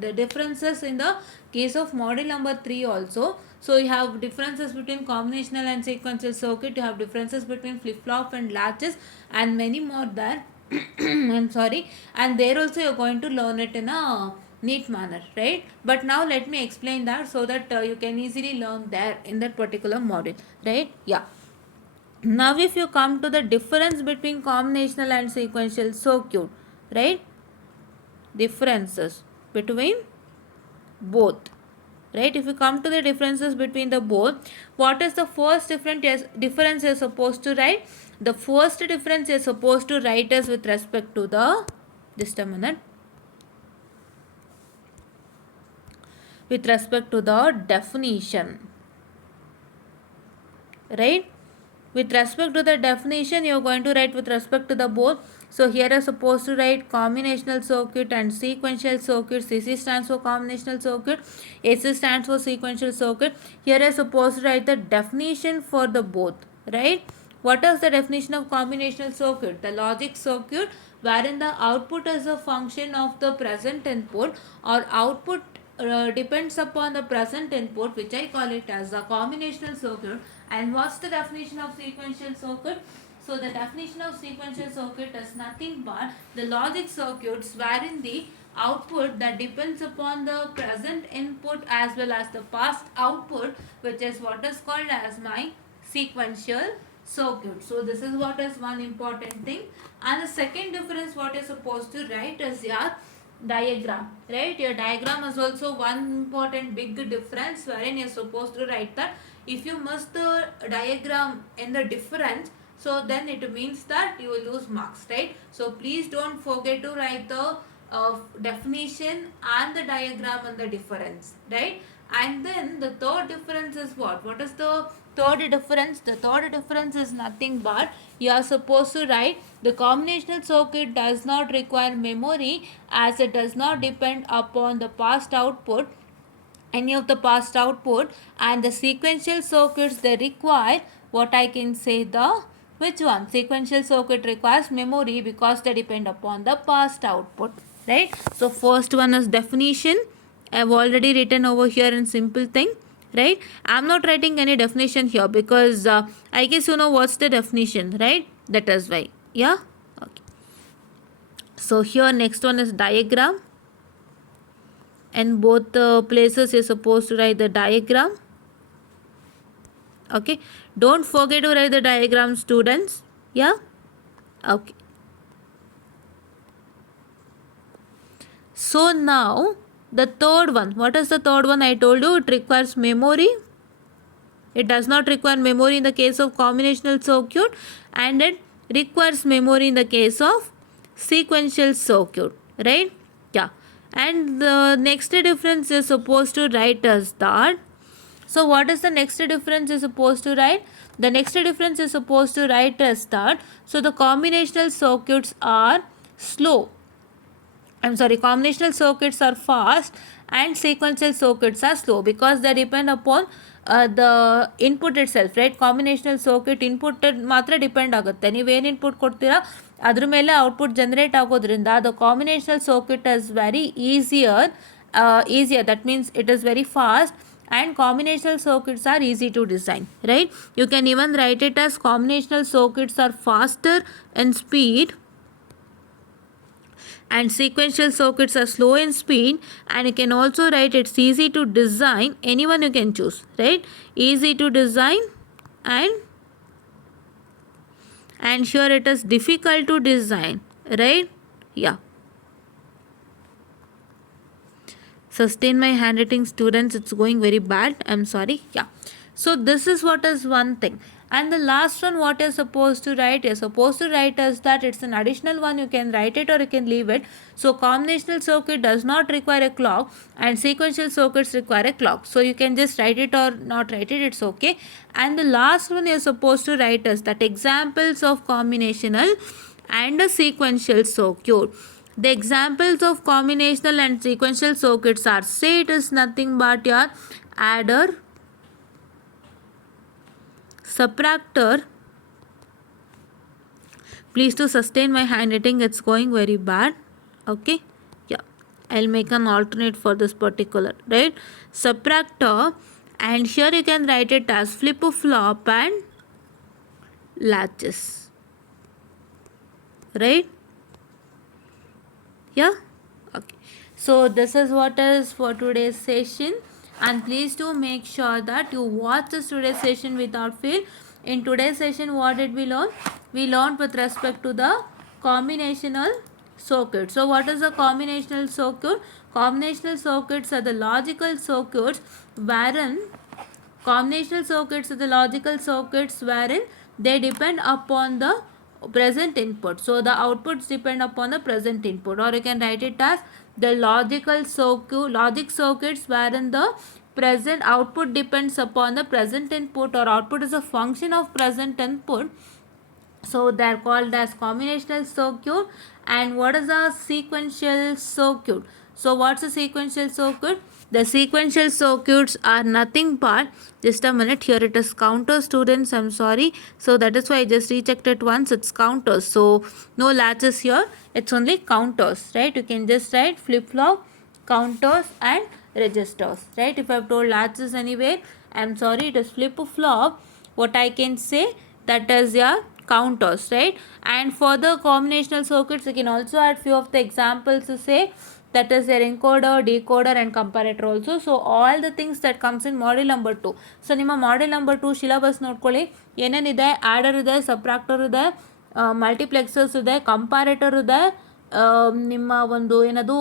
the differences in the case of model number 3 also. So you have differences between combinational and sequential circuit, you have differences between flip-flop and latches, and many more there. And there also you're going to learn it in a neat manner, right? But now let me explain that so that you can easily learn there in that particular module, right? Yeah. Now if you come to the difference between combinational and sequential circuit, right? Differences between both, right? If you come to the differences between the both, what is the first difference you're supposed to write? The first difference you're supposed to write is with respect to the, just a minute, with respect to the definition, right? With respect to the definition you're going to write with respect to the both. So here are supposed to write combinational circuit and sequential circuit. CC stands for combinational circuit, AC stands for sequential circuit. Here are supposed to write the definition for the both, right? What is the definition of combinational circuit? The logic circuit wherein the output is a function of the present input, or output depends upon the present input, which I call it as the combinational circuit. And what's the definition of sequential circuit? So the definition of sequential circuit is nothing but the logic circuits wherein the output that depends upon the present input as well as the past output, which is what is called as my sequential circuit. So this is what is one important thing. And the second difference what you're supposed to write is your diagram, right? Your diagram is also one important big difference wherein you're supposed to write that. If you miss the diagram in the difference, so then it means that you will lose marks, right? So please don't forget to write the definition and the diagram and the difference, right? And then the third difference is what? What is the third difference? The third difference is nothing but you are supposed to write the combinational circuit does not require memory as it does not depend upon the past output, any of the past output, and the sequential circuits they require what I can say the which one? Sequential circuit requires memory because they depend upon the past output, right? So first one is definition. I have already written over here in simple thing, right? I am not writing any definition here because I guess you know what's the definition, right? That is why. Yeah, okay. So here next one is diagram. And both places you're supposed to write the diagram. Okay, don't forget to write the diagram, students. Yeah, okay. So now the third one, what is the third one? I told you it requires memory. It does not require memory in the case of combinational circuit, and it requires memory in the case of sequential circuit, right? Yeah. And the next difference is supposed to write as that. So what is the next difference is supposed to write? The next difference is supposed to write as that. So the combinational circuits are slow. Combinational circuits are fast and sequential circuits are slow because they depend upon the input itself, right? Combinational circuit input ಮಾತ್ರ depend ಆಗುತ್ತೆ. ನೀವೇನು input ಕೊಡ್ತೀರಾ ಅದ್ರ ಮೇಲೆ output generate ಆಗೋದ್ರಿಂದ the combinational circuit is very easier, that means it is very fast, and combinational circuits are easy to design, right? You can even write it as combinational circuits are faster in speed and sequential circuits are slow in speed, and you can also write it's easy to design. Anyone you can choose, right? Easy to design, and here it is difficult to design, right? Yeah. Sustain my handwriting, students, it's going very bad, I'm sorry. Yeah, so this is what is one thing. And the last one what you're supposed to write, you're supposed to write as that it's an additional one. You can write it or you can leave it. So combinational circuit does not require a clock and sequential circuits require a clock. So you can just write it or not write it, it's okay. And the last one you're supposed to write as that examples of combinational and a sequential circuit. The examples of combinational and sequential circuits are, say it is nothing but your adder, subtractor. Please to sustain my handwriting, it's going very bad. Okay, yeah, I'll make an alternate for this particular, right? Subtractor, and here you can write it as flip-flop and latches, right? Yeah, okay. So this is what is for today's session, and please do make sure that you watch this today's session without fail. In today's session what did we learn? We learned with respect to the combinational circuit. So what is a combinational circuit? Combinational circuits are the logical circuits wherein they depend upon the present input. So the outputs depend upon the present input, or you can write it as the logic circuits wherein the present output depends upon the present input, or output is a function of present input. So they are called as combinational circuit. And what is a sequential circuit? So what's a sequential circuit? The sequential circuits are nothing but, just a minute, here it is counter, students, I'm sorry. So that is why I just rechecked it once, it's counters. So no latches here, it's only counters, right? You can just write flip-flop, counters and registers, right? If I have told latches anywhere, I'm sorry, it is flip-flop. What I can say, that is your counters, right? And for the combinational circuits, you can also add few of the examples to say, that is their encoder, decoder and comparator also. So all the things that comes in module number 2. So ನಿಮ್ಮ module number 2 syllabus ನೋಡ್ಕೊಳ್ಳಿ, ಏನೇನಿದೆ, adder ಇದೆ, subtractor ಇದೆ, ಮಲ್ಟಿಪ್ಲೆಕ್ಸರ್ಸ್ ಇದೆ, comparator ಇದೆ, ನಿಮ್ಮ ಒಂದು ಏನದು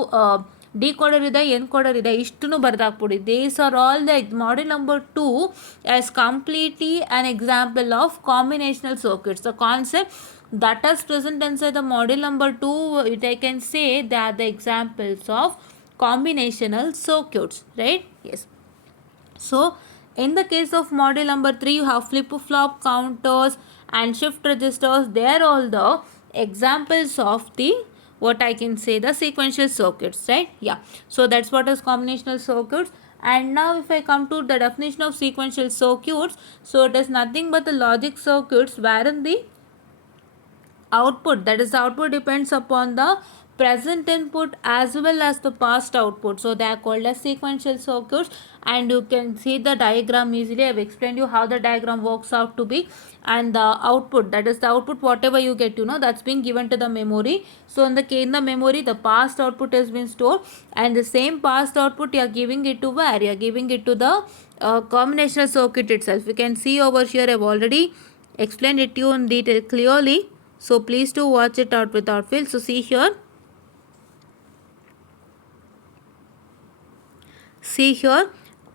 ಡಿಕೋಡರ್ ಇದೆ, ಎನ್ಕೋಡರ್ ಇದೆ, ಇಷ್ಟನ್ನು ಬರ್ದಾಕ್ಬಿಡಿ. These are all the module number 2 as completely an example of combinational circuits. The concept that is present inside the module number 2, I can say they are the examples of combinational circuits, right? Yes. So in the case of module number 3, you have flip-flop, counters and shift registers. They are all the examples of the, what I can say, the sequential circuits, right? Yeah. So that's what is combinational circuits. And now if I come to the definition of sequential circuits, so it is nothing but the logic circuits wherein the output, that is the output, depends upon the present input as well as the past output. So they are called as sequential circuits. And you can see the diagram easily. I have explained you how the diagram works out to be. And the output, that is the output, whatever you get, that's being given to the memory. So in the memory, the past output has been stored, and the same past output you are giving it to where? You are giving it to the combinational circuit itself. You can see over here, I have already explained it to you in detail clearly. So please do watch it out without fail. So see here.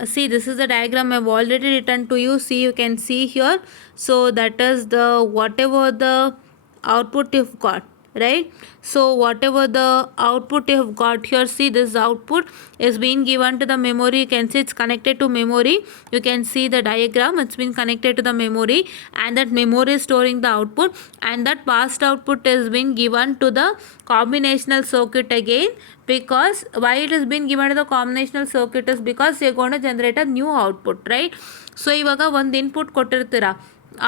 See, this is the diagram I have already written to you. See, you can see here. So that is the whatever the output you've got, right? So whatever the output you have got here, see, this output is being given to the memory. You can see it's connected to memory. You can see the diagram, it's been connected to the memory, and that memory is storing the output, and that past output is being given to the combinational circuit again. Because why it has been given to the combinational circuit is because you're going to generate a new output, right? So ಇವಾಗ ಒಂದು input ಕೊಟ್ಟಿರ್ತೀರ,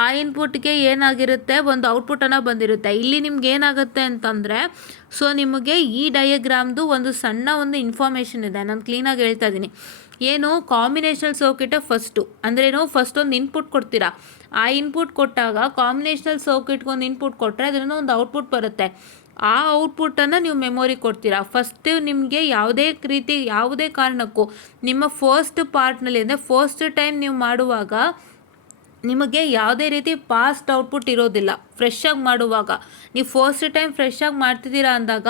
ಆ ಇನ್ಪುಟ್ಗೆ ಏನಾಗಿರುತ್ತೆ, ಒಂದು ಔಟ್ಪುಟನ್ನು ಬಂದಿರುತ್ತೆ. ಇಲ್ಲಿ ನಿಮ್ಗೆ ಏನಾಗುತ್ತೆ ಅಂತಂದರೆ, ಸೊ ನಿಮಗೆ ಈ ಡಯಾಗ್ರಾಮ್ದು ಒಂದು ಸಣ್ಣ ಒಂದು ಇನ್ಫಾರ್ಮೇಷನ್ ಇದೆ. ನಾನು ಕ್ಲೀನಾಗಿ ಹೇಳ್ತಾ ಇದ್ದೀನಿ. ಏನು, ಕಾಂಬಿನೇಷನಲ್ ಸರ್ಕ್ಯೂಟೇ ಫಸ್ಟು. ಅಂದ್ರೇನು, ಫಸ್ಟ್ ಒಂದು ಇನ್ಪುಟ್ ಕೊಡ್ತೀರಾ, ಆ ಇನ್ಪುಟ್ ಕೊಟ್ಟಾಗ ಕಾಂಬಿನೇಷನಲ್ ಸರ್ಕ್ಯೂಟ್ಗೆ ಒಂದು ಇನ್ಪುಟ್ ಕೊಟ್ಟರೆ ಅದರಿಂದ ಒಂದು ಔಟ್ಪುಟ್ ಬರುತ್ತೆ. ಆ ಔಟ್ಪುಟ್ಟನ್ನು ನೀವು ಮೆಮೊರಿ ಕೊಡ್ತೀರಾ. ಫಸ್ಟ್ ನಿಮಗೆ ಯಾವುದೇ ರೀತಿ, ಯಾವುದೇ ಕಾರಣಕ್ಕೂ ನಿಮ್ಮ ಫಸ್ಟ್ ಪಾರ್ಟ್ನಲ್ಲಿ, ಅಂದರೆ ಫಸ್ಟ್ ಟೈಮ್ ನೀವು ಮಾಡುವಾಗ ನಿಮಗೆ ಯಾವುದೇ ರೀತಿ ಪಾಸ್ಟ್ ಔಟ್ಪುಟ್ ಇರೋದಿಲ್ಲ. ಫ್ರೆಶ್ ಆಗಿ ಮಾಡುವಾಗ, ನೀವು ಫಸ್ಟ್ ಟೈಮ್ ಫ್ರೆಶ್ ಆಗಿ ಮಾಡ್ತಿದ್ದೀರಾ ಅಂದಾಗ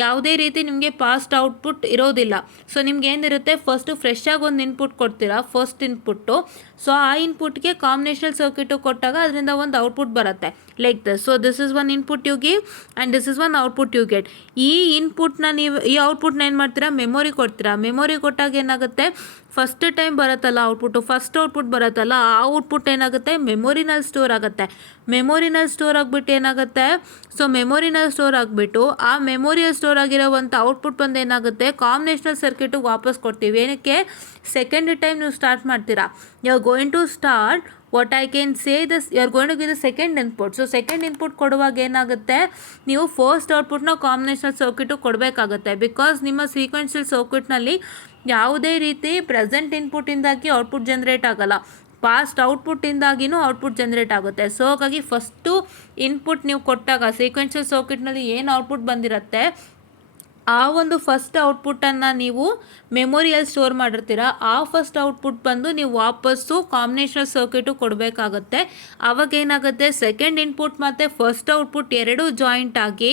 ಯಾವುದೇ ರೀತಿ ನಿಮಗೆ ಪಾಸ್ಟ್ ಔಟ್ಪುಟ್ ಇರೋದಿಲ್ಲ. ಸೊ ನಿಮ್ಗೆ ಏನಿರುತ್ತೆ, ಫಸ್ಟು ಫ್ರೆಶ್ ಆಗಿ ಒಂದು ಇನ್ಪುಟ್ ಕೊಡ್ತೀರಾ, ಫಸ್ಟ್ ಇನ್ಪುಟ್ಟು. ಸೊ ಆ ಇನ್ಪುಟ್ಗೆ ಕಾಂಬಿನೇಷನಲ್ ಸರ್ಕ್ಯೂಟು ಕೊಟ್ಟಾಗ ಅದರಿಂದ ಒಂದು ಔಟ್ಪುಟ್ ಬರುತ್ತೆ, like this. So this is one input you give and this is one output you get. ಈ ಇನ್ಪುಟ್ನ ನೀವು, ಈ ಔಟ್ಪುಟ್ನ ಏನು ಮಾಡ್ತೀರಾ, ಮೆಮೊರಿ ಕೊಡ್ತೀರಾ. ಮೆಮೊರಿ ಕೊಟ್ಟಾಗ ಏನಾಗುತ್ತೆ, ಫಸ್ಟ್ ಟೈಮ್ ಬರುತ್ತಲ್ಲ ಔಟ್ಪುಟ್ಟು, ಫಸ್ಟ್ ಔಟ್ಪುಟ್ ಬರುತ್ತಲ್ಲ, ಆ ಔಟ್ಪುಟ್ ಏನಾಗುತ್ತೆ, ಮೆಮೊರಿನಲ್ಲಿ ಸ್ಟೋರ್ ಆಗುತ್ತೆ. ಮೆಮೊರಿನಲ್ಲಿ ಸ್ಟೋರ್ ಆಗಿಬಿಟ್ಟು ಏನಾಗುತ್ತೆ, ಸೊ ಮೆಮೊರಿನಲ್ಲಿ ಸ್ಟೋರ್ ಆಗಿಬಿಟ್ಟು ಆ ಮೆಮೊರಿಯಲ್ಲಿ ಸ್ಟೋರ್ ಆಗಿರೋವಂಥ ಔಟ್ಪುಟ್ ಬಂದು ಏನಾಗುತ್ತೆ, ಕಾಂಬಿನೇಷನಲ್ ಸರ್ಕ್ಯೂಟಿಗೆ ವಾಪಸ್ ಕೊಡ್ತೀವಿ. ಏನಕ್ಕೆ, ಸೆಕೆಂಡ್ ಟೈಮ್ ನೀವು ಸ್ಟಾರ್ಟ್ ಮಾಡ್ತೀರಾ. You are going to start, what I can say this, you are going to give the second input. So second input ಕೊಡುವಾಗ ಏನಾಗುತ್ತೆ, ನೀವು ಫಸ್ಟ್ ಔಟ್ಪುಟ್ನ ಕಾಂಬಿನೇಷನಲ್ ಸರ್ಕ್ಯೂಟು ಕೊಡಬೇಕಾಗುತ್ತೆ. ಬಿಕಾಸ್ ನಿಮ್ಮ ಸೀಕ್ವೆನ್ಷಿಯಲ್ ಸರ್ಕ್ಯೂಟ್ನಲ್ಲಿ ಯಾವುದೇ ರೀತಿ ಪ್ರೆಸೆಂಟ್ ಇನ್ಪುಟ್ಟಿಂದಾಗಿ ಔಟ್ಪುಟ್ ಜನ್ರೇಟ್ ಆಗೋಲ್ಲ, ಪಾಸ್ಟ್ ಔಟ್ಪುಟ್ಟಿಂದಾಗಿನೂ ಔಟ್ಪುಟ್ ಜನ್ರೇಟ್ ಆಗುತ್ತೆ. ಸೊ ಹಾಗಾಗಿ ಫಸ್ಟು ಇನ್ಪುಟ್ ನೀವು ಕೊಟ್ಟಾಗ ಸೀಕ್ವೆನ್ಷಿಯಲ್ ಸರ್ಕ್ಯೂಟ್ನಲ್ಲಿ ಏನು ಔಟ್ಪುಟ್ ಬಂದಿರುತ್ತೆ, ಆ ಒಂದು ಫಸ್ಟ್ ಔಟ್ಪುಟ್ಟನ್ನು ನೀವು ಮೆಮೊರಿಯಲ್ಲಿ ಸ್ಟೋರ್ ಮಾಡಿರ್ತೀರ. ಆ ಫಸ್ಟ್ ಔಟ್ಪುಟ್ ಬಂದು ನೀವು ವಾಪಸ್ಸು ಕಾಂಬಿನೇಷನಲ್ ಸರ್ಕ್ಯೂಟು ಕೊಡಬೇಕಾಗುತ್ತೆ. ಆವಾಗ ಏನಾಗುತ್ತೆ, ಸೆಕೆಂಡ್ ಇನ್ಪುಟ್ ಮತ್ತು ಫಸ್ಟ್ ಔಟ್ಪುಟ್ ಎರಡೂ ಜಾಯಿಂಟ್ ಆಗಿ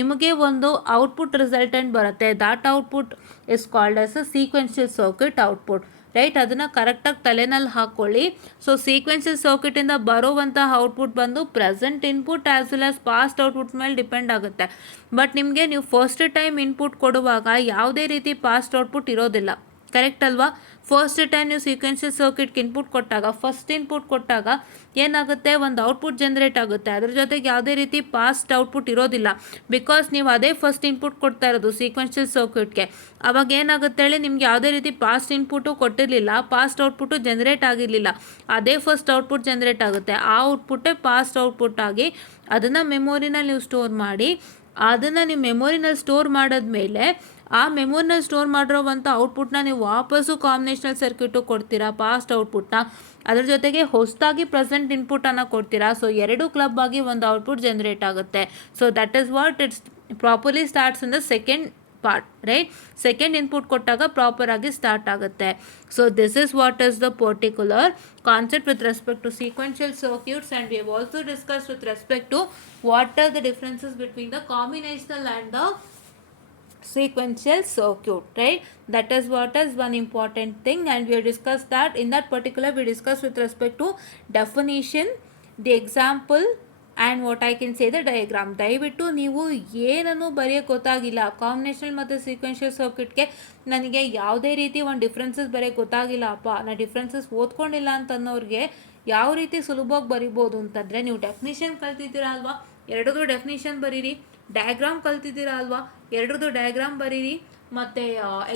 ನಿಮಗೆ ಒಂದು ಔಟ್ಪುಟ್ ರಿಸಲ್ಟೆಂಟ್ ಬರುತ್ತೆ. That output is called as a sequential circuit output, right? ಅದನ್ನು ಕರೆಕ್ಟಾಗಿ ತಲೆನಲ್ಲಿ ಹಾಕ್ಕೊಳ್ಳಿ. ಸೊ ಸೀಕ್ವೆನ್ಷಿಯಲ್ ಸರ್ಕ್ಯೂಟಿಂದ ಬರೋವಂತಹ ಔಟ್ಪುಟ್ ಬಂದು present input as well as past output ಮೇಲೆ ಡಿಪೆಂಡ್ ಆಗುತ್ತೆ. ಬಟ್ ನಿಮಗೆ ನೀವು ಫಸ್ಟ್ ಟೈಮ್ ಇನ್ಪುಟ್ ಕೊಡುವಾಗ ಯಾವುದೇ ರೀತಿ ಪಾಸ್ಟ್ ಔಟ್ಪುಟ್ ಇರೋದಿಲ್ಲ, ಕರೆಕ್ಟ್ ಅಲ್ವಾ? ಫಸ್ಟ್ ಟೈಮ್ ನೀವು ಸೀಕ್ವೆನ್ಷಿಯಲ್ ಸರ್ಕ್ಯೂಟ್ಗೆ ಇನ್ಪುಟ್ ಕೊಟ್ಟಾಗ, ಫಸ್ಟ್ ಇನ್ಪುಟ್ ಕೊಟ್ಟಾಗ ಏನಾಗುತ್ತೆ, ಒಂದು ಔಟ್ಪುಟ್ ಜನ್ರೇಟ್ ಆಗುತ್ತೆ. ಅದ್ರ ಜೊತೆಗೆ ಯಾವುದೇ ರೀತಿ ಪಾಸ್ಟ್ ಔಟ್ಪುಟ್ ಇರೋದಿಲ್ಲ, ಬಿಕಾಸ್ ನೀವು ಅದೇ ಫಸ್ಟ್ ಇನ್ಪುಟ್ ಕೊಡ್ತಾ ಇರೋದು ಸೀಕ್ವೆನ್ಷಿಯಲ್ ಸರ್ಕ್ಯೂಟ್ಗೆ. ಅವಾಗ ಏನಾಗುತ್ತೆ ಹೇಳಿ, ನಿಮ್ಗೆ ಯಾವುದೇ ರೀತಿ ಪಾಸ್ಟ್ ಇನ್ಪುಟು ಕೊಟ್ಟಿರಲಿಲ್ಲ, ಪಾಸ್ಟ್ ಔಟ್ಪುಟ್ಟು ಜನ್ರೇಟ್ ಆಗಿರಲಿಲ್ಲ. ಅದೇ ಫಸ್ಟ್ ಔಟ್ಪುಟ್ ಜನ್ರೇಟ್ ಆಗುತ್ತೆ, ಆ ಔಟ್ಪುಟ್ಟೇ ಪಾಸ್ಟ್ ಔಟ್ಪುಟ್ ಆಗಿ ಅದನ್ನು ಮೆಮೊರಿನಲ್ಲಿ ನೀವು ಸ್ಟೋರ್ ಮಾಡಿ, ಅದನ್ನು ನೀವು ಮೆಮೊರಿನಲ್ಲಿ ಸ್ಟೋರ್ ಮಾಡಿದ್ಮೇಲೆ ಆ ಮೆಮೊರಿನಲ್ಲಿ ಸ್ಟೋರ್ ಮಾಡಿರೋವಂಥ ಔಟ್ಪುಟ್ನ ನೀವು ವಾಪಸ್ಸು ಕಾಂಬಿನೇಷನಲ್ ಸರ್ಕ್ಯೂಟು ಕೊಡ್ತೀರಾ, ಪಾಸ್ಟ್ ಔಟ್ಪುಟ್ನ. ಅದ್ರ ಜೊತೆಗೆ ಹೊಸದಾಗಿ ಪ್ರೆಸೆಂಟ್ ಇನ್ಪುಟನ್ನು ಕೊಡ್ತೀರಾ. ಸೊ ಎರಡು ಕ್ಲಬ್ ಆಗಿ ಒಂದು ಔಟ್ಪುಟ್ ಜನ್ರೇಟ್ ಆಗುತ್ತೆ. So that is what it's properly starts in the second part, right? Second input ಕೊಟ್ಟಾಗ ಪ್ರಾಪರ್ ಆಗಿ ಸ್ಟಾರ್ಟ್ ಆಗುತ್ತೆ. So this is what is the particular concept with respect to sequential circuits, and we have also discuss with respect to what are the differences between the combinational and the sequential circuit, right? That is what is one important thing, and we have discussed that. In that particular we discussed with respect to definition, the example, and what I can say the diagram. ದಯವಿಟ್ಟು ನೀವು ಏನನ್ನು ಬರೆಯೋಕ್ಕೆ ಗೊತ್ತಾಗಿಲ್ಲ, combinational ಮತ್ತು sequential ಸರ್ಕ್ಯೂಟ್ಗೆ ನನಗೆ ಯಾವುದೇ ರೀತಿ ಒಂದು ಡಿಫ್ರೆನ್ಸಸ್ ಬರೆಯೋಕ್ಕೆ ಗೊತ್ತಾಗಿಲ್ಲ ಅಪ್ಪ, ನಾನು ಡಿಫ್ರೆನ್ಸಸ್ ಓದ್ಕೊಂಡಿಲ್ಲ ಅಂತನ್ನೋರಿಗೆ ಯಾವ ರೀತಿ ಸುಲಭವಾಗಿ ಬರಿಬೋದು ಅಂತಂದರೆ, ನೀವು ಡೆಫಿನಿಷನ್ ಕಲ್ತಿದ್ದೀರಾ ಅಲ್ವಾ, ಎರಡದು ಡೆಫಿನಿಷನ್ ಬರೀರಿ. ಡಯಾಗ್ರಾಮ್ ಕಲ್ತಿದ್ದೀರಾ ಅಲ್ವಾ, ಎರಡರದ್ದು ಡಯಾಗ್ರಾಮ್ ಬರೀರಿ. ಮತ್ತು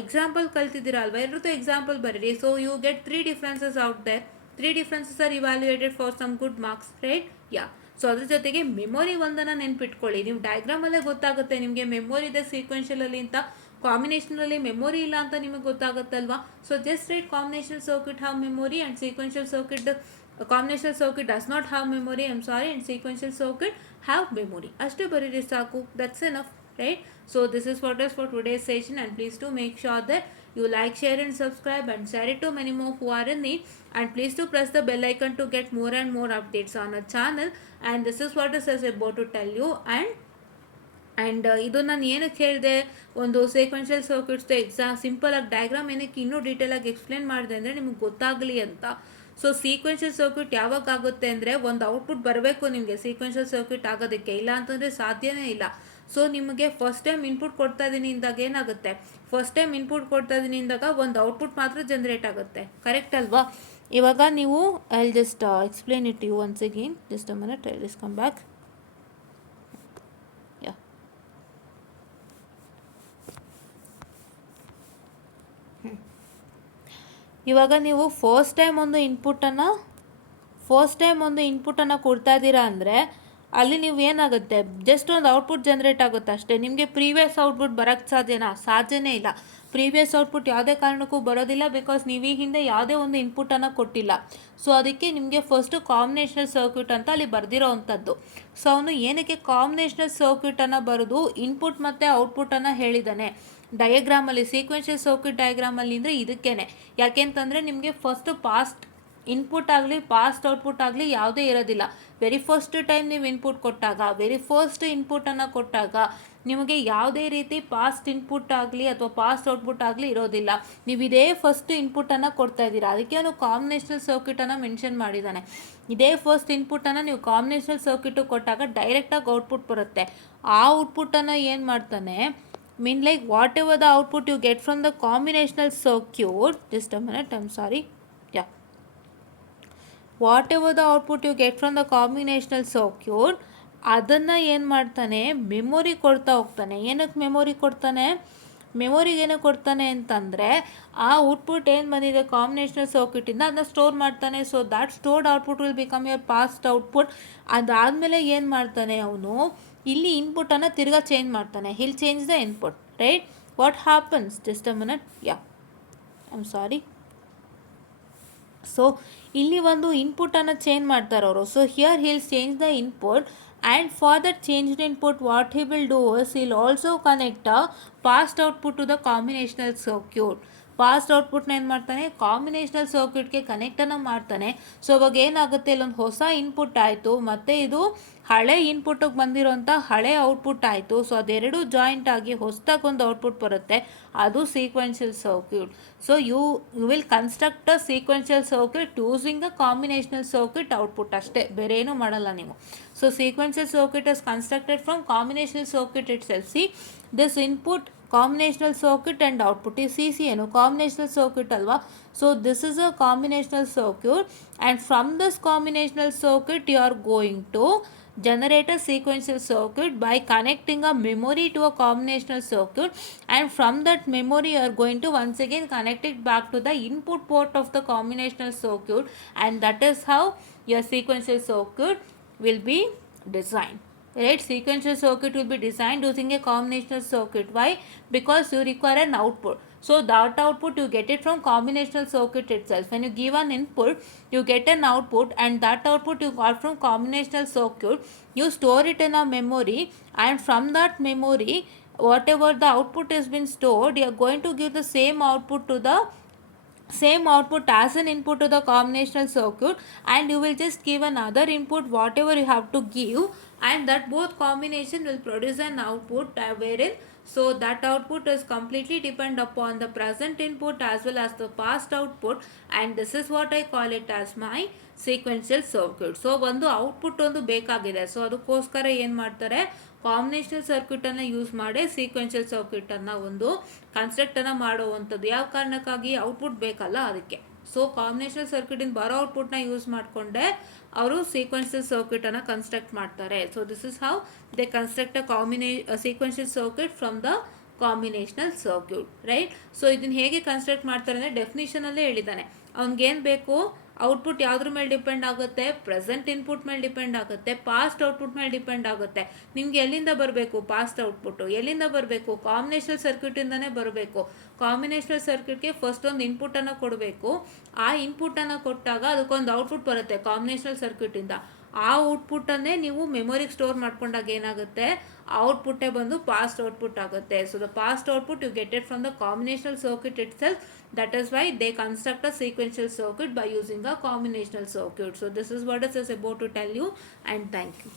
ಎಕ್ಸಾಂಪಲ್ ಕಲ್ತಿದ್ದೀರಾ ಅಲ್ವಾ, ಎರಡರದ್ದು ಎಕ್ಸಾಂಪಲ್ ಬರೀರಿ. So you get 3 differences out there. 3 differences are evaluated for some good marks, right? Ya. So ಅದ್ರ ಜೊತೆಗೆ ಮೆಮೊರಿ ಒಂದನ್ನು ನೆನ್ಪಿಟ್ಕೊಳ್ಳಿ. ನೀವು ಡಯಾಗ್ರಾಮಲ್ಲೇ ಗೊತ್ತಾಗುತ್ತೆ ನಿಮಗೆ ಮೆಮೊರಿ ಇದೆ ಸೀಕ್ವೆನ್ಷಿಯಲಲ್ಲಿ ಅಂತ, ಕಾಂಬಿನೇಷನಲ್ಲಿ ಮೆಮೊರಿ ಇಲ್ಲ ಅಂತ ನಿಮಗೆ ಗೊತ್ತಾಗುತ್ತಲ್ವಾ. So just write combinational circuit have memory and sequential circuit, combinational circuit does not have memory, I'm sorry, and sequential circuit have memory. ಅಷ್ಟೇ ಬರೀರಿ ಸಾಕು, that's enough, right? So this is what is for today's session, and please do make sure that you like, share and subscribe, and share it to many more who are in need, and please do press the bell icon to get more and more updates on our channel. And this is what is about to tell you. And ಇದು ನಾನು ಏನಕ್ಕೆ ಹೇಳಿದೆ, ಒಂದು sequential ಸರ್ಕ್ಯೂಟ್ಸ್ದು ಸಿಂಪಲಾಗಿ diagram ಏನಕ್ಕೆ ಇನ್ನೂ ಡೀಟೇಲಾಗಿ explain ಮಾಡಿದೆ ಅಂದರೆ ನಿಮಗೆ ಗೊತ್ತಾಗಲಿ ಅಂತ. ಸೊ ಸೀಕ್ವೆನ್ಷಿಯಲ್ ಸರ್ಕ್ಯೂಟ್ ಯಾವಾಗ ಆಗುತ್ತೆ ಅಂದರೆ, ಒಂದು ಔಟ್ಪುಟ್ ಬರಬೇಕು ನಿಮಗೆ ಸೀಕ್ವೆನ್ಷಿಯಲ್ ಸರ್ಕ್ಯೂಟ್ ಆಗೋದಕ್ಕೆ, ಇಲ್ಲ ಅಂತಂದರೆ ಸಾಧ್ಯನೇ ಇಲ್ಲ. ಸೊ ನಿಮಗೆ ಫಸ್ಟ್ ಟೈಮ್ ಇನ್ಪುಟ್ ಕೊಡ್ತಾ ಇದ್ದೀನಿ ಇಂದಾಗ ಏನಾಗುತ್ತೆ, ಫಸ್ಟ್ ಟೈಮ್ ಇನ್ಪುಟ್ ಕೊಡ್ತಾ ಇದ್ದೀನಿ ಇಂದಾಗ ಒಂದು ಔಟ್ಪುಟ್ ಮಾತ್ರ ಜನ್ರೇಟ್ ಆಗುತ್ತೆ, ಕರೆಕ್ಟ್ ಅಲ್ವಾ? ಇವಾಗ ನೀವು I will just explain it you once again, just a minute, I will come back. ಇವಾಗ ನೀವು ಫಸ್ಟ್ ಟೈಮ್ ಒಂದು ಇನ್ಪುಟನ್ನು ಕೊಡ್ತಾ ಇದ್ದೀರಾ ಅಂದರೆ ಅಲ್ಲಿ ನೀವು ಏನಾಗುತ್ತೆ, ಜಸ್ಟ್ ಒಂದು ಔಟ್ಪುಟ್ ಜನ್ರೇಟ್ ಆಗುತ್ತೆ ಅಷ್ಟೇ. ನಿಮಗೆ ಪ್ರೀವಿಯಸ್ ಔಟ್ಪುಟ್ ಬರೋಕ್ಕೆ ಸಾಧ್ಯನೇ ಇಲ್ಲ. ಪ್ರೀವಿಯಸ್ ಔಟ್ಪುಟ್ ಯಾವುದೇ ಕಾರಣಕ್ಕೂ ಬರೋದಿಲ್ಲ, ಬಿಕಾಸ್ ನೀವು ಈ ಹಿಂದೆ ಯಾವುದೇ ಒಂದು ಇನ್ಪುಟನ್ನು ಕೊಟ್ಟಿಲ್ಲ. ಸೊ ಅದಕ್ಕೆ ನಿಮಗೆ ಫಸ್ಟು ಕಾಂಬಿನೇಷನಲ್ ಸರ್ಕ್ಯೂಟ್ ಅಂತ ಅಲ್ಲಿ ಬರೆದಿರೋ ಅಂಥದ್ದು. ಸೊ ಅವನು ಏನಕ್ಕೆ ಕಾಂಬಿನೇಷನಲ್ ಸರ್ಕ್ಯೂಟನ್ನು ಬರೆದು ಇನ್ಪುಟ್ ಮತ್ತು ಔಟ್ಪುಟನ್ನು ಹೇಳಿದ್ದಾನೆ ಡಯಾಗ್ರಾಮಲ್ಲಿ, ಸೀಕ್ವೆನ್ಷಿಯಲ್ ಸರ್ಕ್ಯೂಟ್ ಡಯಾಗ್ರಾಮಲ್ಲಿ ಅಂದರೆ ಇದಕ್ಕೇನೆ. ಯಾಕೆಂತಂದರೆ ನಿಮಗೆ ಫಸ್ಟು ಪಾಸ್ಟ್ ಇನ್ಪುಟ್ ಆಗಲಿ ಪಾಸ್ಟ್ ಔಟ್ಪುಟ್ ಆಗಲಿ ಯಾವುದೇ ಇರೋದಿಲ್ಲ. ವೆರಿ ಫಸ್ಟ್ ಟೈಮ್ ನೀವು ಇನ್ಪುಟ್ ಕೊಟ್ಟಾಗ, ವೆರಿ ಫಸ್ಟ್ ಇನ್ಪುಟನ್ನು ಕೊಟ್ಟಾಗ ನಿಮಗೆ ಯಾವುದೇ ರೀತಿ ಪಾಸ್ಟ್ ಇನ್ಪುಟ್ ಆಗಲಿ ಅಥವಾ ಪಾಸ್ಟ್ ಔಟ್ಪುಟ್ ಆಗಲಿ ಇರೋದಿಲ್ಲ. ನೀವು ಇದೇ ಫಸ್ಟ್ ಇನ್ಪುಟನ್ನು ಕೊಡ್ತಾ ಇದ್ದೀರಾ, ಅದಕ್ಕೆ ಅವನು ಕಾಂಬಿನೇಷನಲ್ ಸರ್ಕ್ಯೂಟನ್ನು ಮೆನ್ಷನ್ ಮಾಡಿದ್ದಾನೆ. ಇದೇ ಫಸ್ಟ್ ಇನ್ಪುಟನ್ನು ನೀವು ಕಾಂಬಿನೇಷನಲ್ ಸರ್ಕ್ಯೂಟು ಕೊಟ್ಟಾಗ ಡೈರೆಕ್ಟಾಗಿ ಔಟ್ಪುಟ್ ಬರುತ್ತೆ. ಆ ಔಟ್ಪುಟನ್ನು ಏನು ಮಾಡ್ತಾನೆ, mean like whatever the output you get from the combinational circuit, just a minute, I'm sorry, yeah, whatever the output you get from the combinational circuit, ಅದನ್ನು ಏನು ಮಾಡ್ತಾನೆ, ಮೆಮೊರಿ ಕೊಡ್ತಾ ಹೋಗ್ತಾನೆ. ಏನಕ್ಕೆ ಮೆಮೊರಿ ಕೊಡ್ತಾನೆ, ಮೆಮೊರಿಗೆ ಏನಕ್ಕೆ ಕೊಡ್ತಾನೆ ಅಂತಂದರೆ, ಆ ಔಟ್ಪುಟ್ ಏನು ಬಂದಿದೆ ಕಾಂಬಿನೇಷನಲ್ ಸರ್ಕ್ಯೂಟಿಂದ ಅದನ್ನ ಸ್ಟೋರ್ ಮಾಡ್ತಾನೆ. So that stored output will become your past output. ಅದಾದಮೇಲೆ ಏನು ಮಾಡ್ತಾನೆ ಅವನು, ಇಲ್ಲಿ ಇನ್ಪುಟನ್ನು ತಿರ್ಗಾ ಚೇಂಜ್ ಮಾಡ್ತಾನೆ. Hill change the input, right? What happens, just a minute, yeah, I am sorry. So ಇಲ್ಲಿ ಒಂದು ಇನ್ಪುಟನ್ನು ಚೇಂಜ್ ಮಾಡ್ತಾರೆ ಅವರು. So here hill change the input, and for that changed input what he will do is he will also connect a past output to the combinational circuit. Past ಔಟ್ಪುಟ್ನ ಏನು ಮಾಡ್ತಾನೆ, combinational ಸರ್ಕ್ಯೂಟ್ಗೆ ಕನೆಕ್ಟನ್ನು ಮಾಡ್ತಾನೆ. So ಅವಾಗ ಏನಾಗುತ್ತೆ, ಇಲ್ಲೊಂದು ಹೊಸ ಇನ್ಪುಟ್ ಆಯಿತು, ಮತ್ತು ಇದು ಹಳೆ ಇನ್ಪುಟ್ಟಿಗೆ ಬಂದಿರೋಂಥ ಹಳೆ ಔಟ್ಪುಟ್ ಆಯಿತು. ಸೊ ಅದೆರಡು ಜಾಯಿಂಟ್ ಆಗಿ ಹೊಸದಾಗಿ ಒಂದು ಔಟ್ಪುಟ್ ಬರುತ್ತೆ, ಅದು sequential circuit. So you will construct a sequential circuit using the combinational circuit output ಅಷ್ಟೇ, ಬೇರೆ ಏನೂ ಮಾಡಲ್ಲ ನೀವು. So sequential circuit is constructed from combinational circuit itself. See, this input combinational circuit and output is CC ಏನು combinational circuit ಅಲ್ವಾ. So this is a combinational circuit, and from this combinational circuit you are going to generate a sequential circuit by connecting a memory to a combinational circuit, and from that memory you are going to once again connect it back to the input port of the combinational circuit, and that is how your sequential circuit will be designed. Right, sequential circuit will be designed using a combinational circuit. Why? Because you require an output. So that output you get it from combinational circuit itself. When you give an input, you get an output, and that output you got from combinational circuit. You store it in a memory, and from that memory, whatever the output has been stored, you are going to give the same output to the same output as an input to the combinational circuit, and you will just give another input whatever you have to give, and that both combination will produce an output wherein, so that output is completely depend upon the present input as well as the past output, and this is what I call it as my sequential circuit. So ಒಂದು output ಒಂದು ಬೇಕಾಗಿದೆ, so ಅದಕ್ಕೋಸ್ಕರ ಏನು ಮಾಡ್ತಾರೆ, combinational ಸರ್ಕ್ಯೂಟನ್ನು use ಮಾಡಿ sequential ಸರ್ಕ್ಯೂಟನ್ನು ಒಂದು ಕನ್ಸ್ಟ್ರಕ್ಟನ್ನು ಮಾಡುವಂಥದ್ದು. ಯಾವ ಕಾರಣಕ್ಕಾಗಿ? ಔಟ್ಪುಟ್ ಬೇಕಲ್ಲ ಅದಕ್ಕೆ. ಸೊ ಕಾಂಬಿನೇಷನಲ್ ಸರ್ಕ್ಯೂಟಿಂದ ಬರೋ ಔಟ್ಪುಟ್ನ ಯೂಸ್ ಮಾಡಿಕೊಂಡೆ ಅವರು ಸೀಕ್ವೆನ್ಷಿಯಲ್ ಸರ್ಕ್ಯೂಟನ್ನು ಕನ್ಸ್ಟ್ರಕ್ಟ್ ಮಾಡ್ತಾರೆ. So this is how they construct a sequential circuit from the combinational circuit. Right. So ಇದನ್ನು ಹೇಗೆ ಕನ್ಸ್ಟ್ರಕ್ಟ್ ಮಾಡ್ತಾರೆ ಅಂದರೆ ಡೆಫಿನಿಷನಲ್ಲೇ ಹೇಳಿದ್ದಾನೆ. ಅವ್ನಿಗೇನು ಬೇಕು, ಔಟ್ಪುಟ್ ಯಾವುದ್ರ ಮೇಲೆ ಡಿಪೆಂಡ್ ಆಗುತ್ತೆ, ಪ್ರೆಸೆಂಟ್ ಇನ್ಪುಟ್ ಮೇಲೆ ಡಿಪೆಂಡ್ ಆಗುತ್ತೆ, ಪಾಸ್ಟ್ ಔಟ್ಪುಟ್ ಮೇಲೆ ಡಿಪೆಂಡ್ ಆಗುತ್ತೆ. ನಿಮ್ಗೆ ಎಲ್ಲಿಂದ ಬರಬೇಕು ಪಾಸ್ಟ್ ಔಟ್ಪುಟ್ಟು? ಎಲ್ಲಿಂದ ಬರಬೇಕು? ಕಾಂಬಿನೇಷನಲ್ ಸರ್ಕ್ಯೂಟಿಂದನೇ ಬರಬೇಕು. ಕಾಂಬಿನೇಷನಲ್ ಸರ್ಕ್ಯೂಟ್ಗೆ ಫಸ್ಟ್ ಒಂದು ಇನ್ಪುಟನ್ನು ಕೊಡಬೇಕು. ಆ ಇನ್ಪುಟನ್ನು ಕೊಟ್ಟಾಗ ಅದಕ್ಕೊಂದು ಔಟ್ಪುಟ್ ಬರುತ್ತೆ ಕಾಂಬಿನೇಷನಲ್ ಸರ್ಕ್ಯೂಟಿಂದ. ಆ ಔಟ್ಪುಟ್ಟನ್ನೇ ನೀವು ಮೆಮೊರಿಗೆ ಸ್ಟೋರ್ ಮಾಡ್ಕೊಂಡಾಗ ಏನಾಗುತ್ತೆ, ಔಟ್ಪುಟ್ಟೇ ಬಂದು ಪಾಸ್ಟ್ ಔಟ್ಪುಟ್ ಆಗುತ್ತೆ. So the past output you get it from the combinational circuit itself. That is why they construct a sequential circuit by using a combinational circuit. So this is what it is about to tell you, and thank you.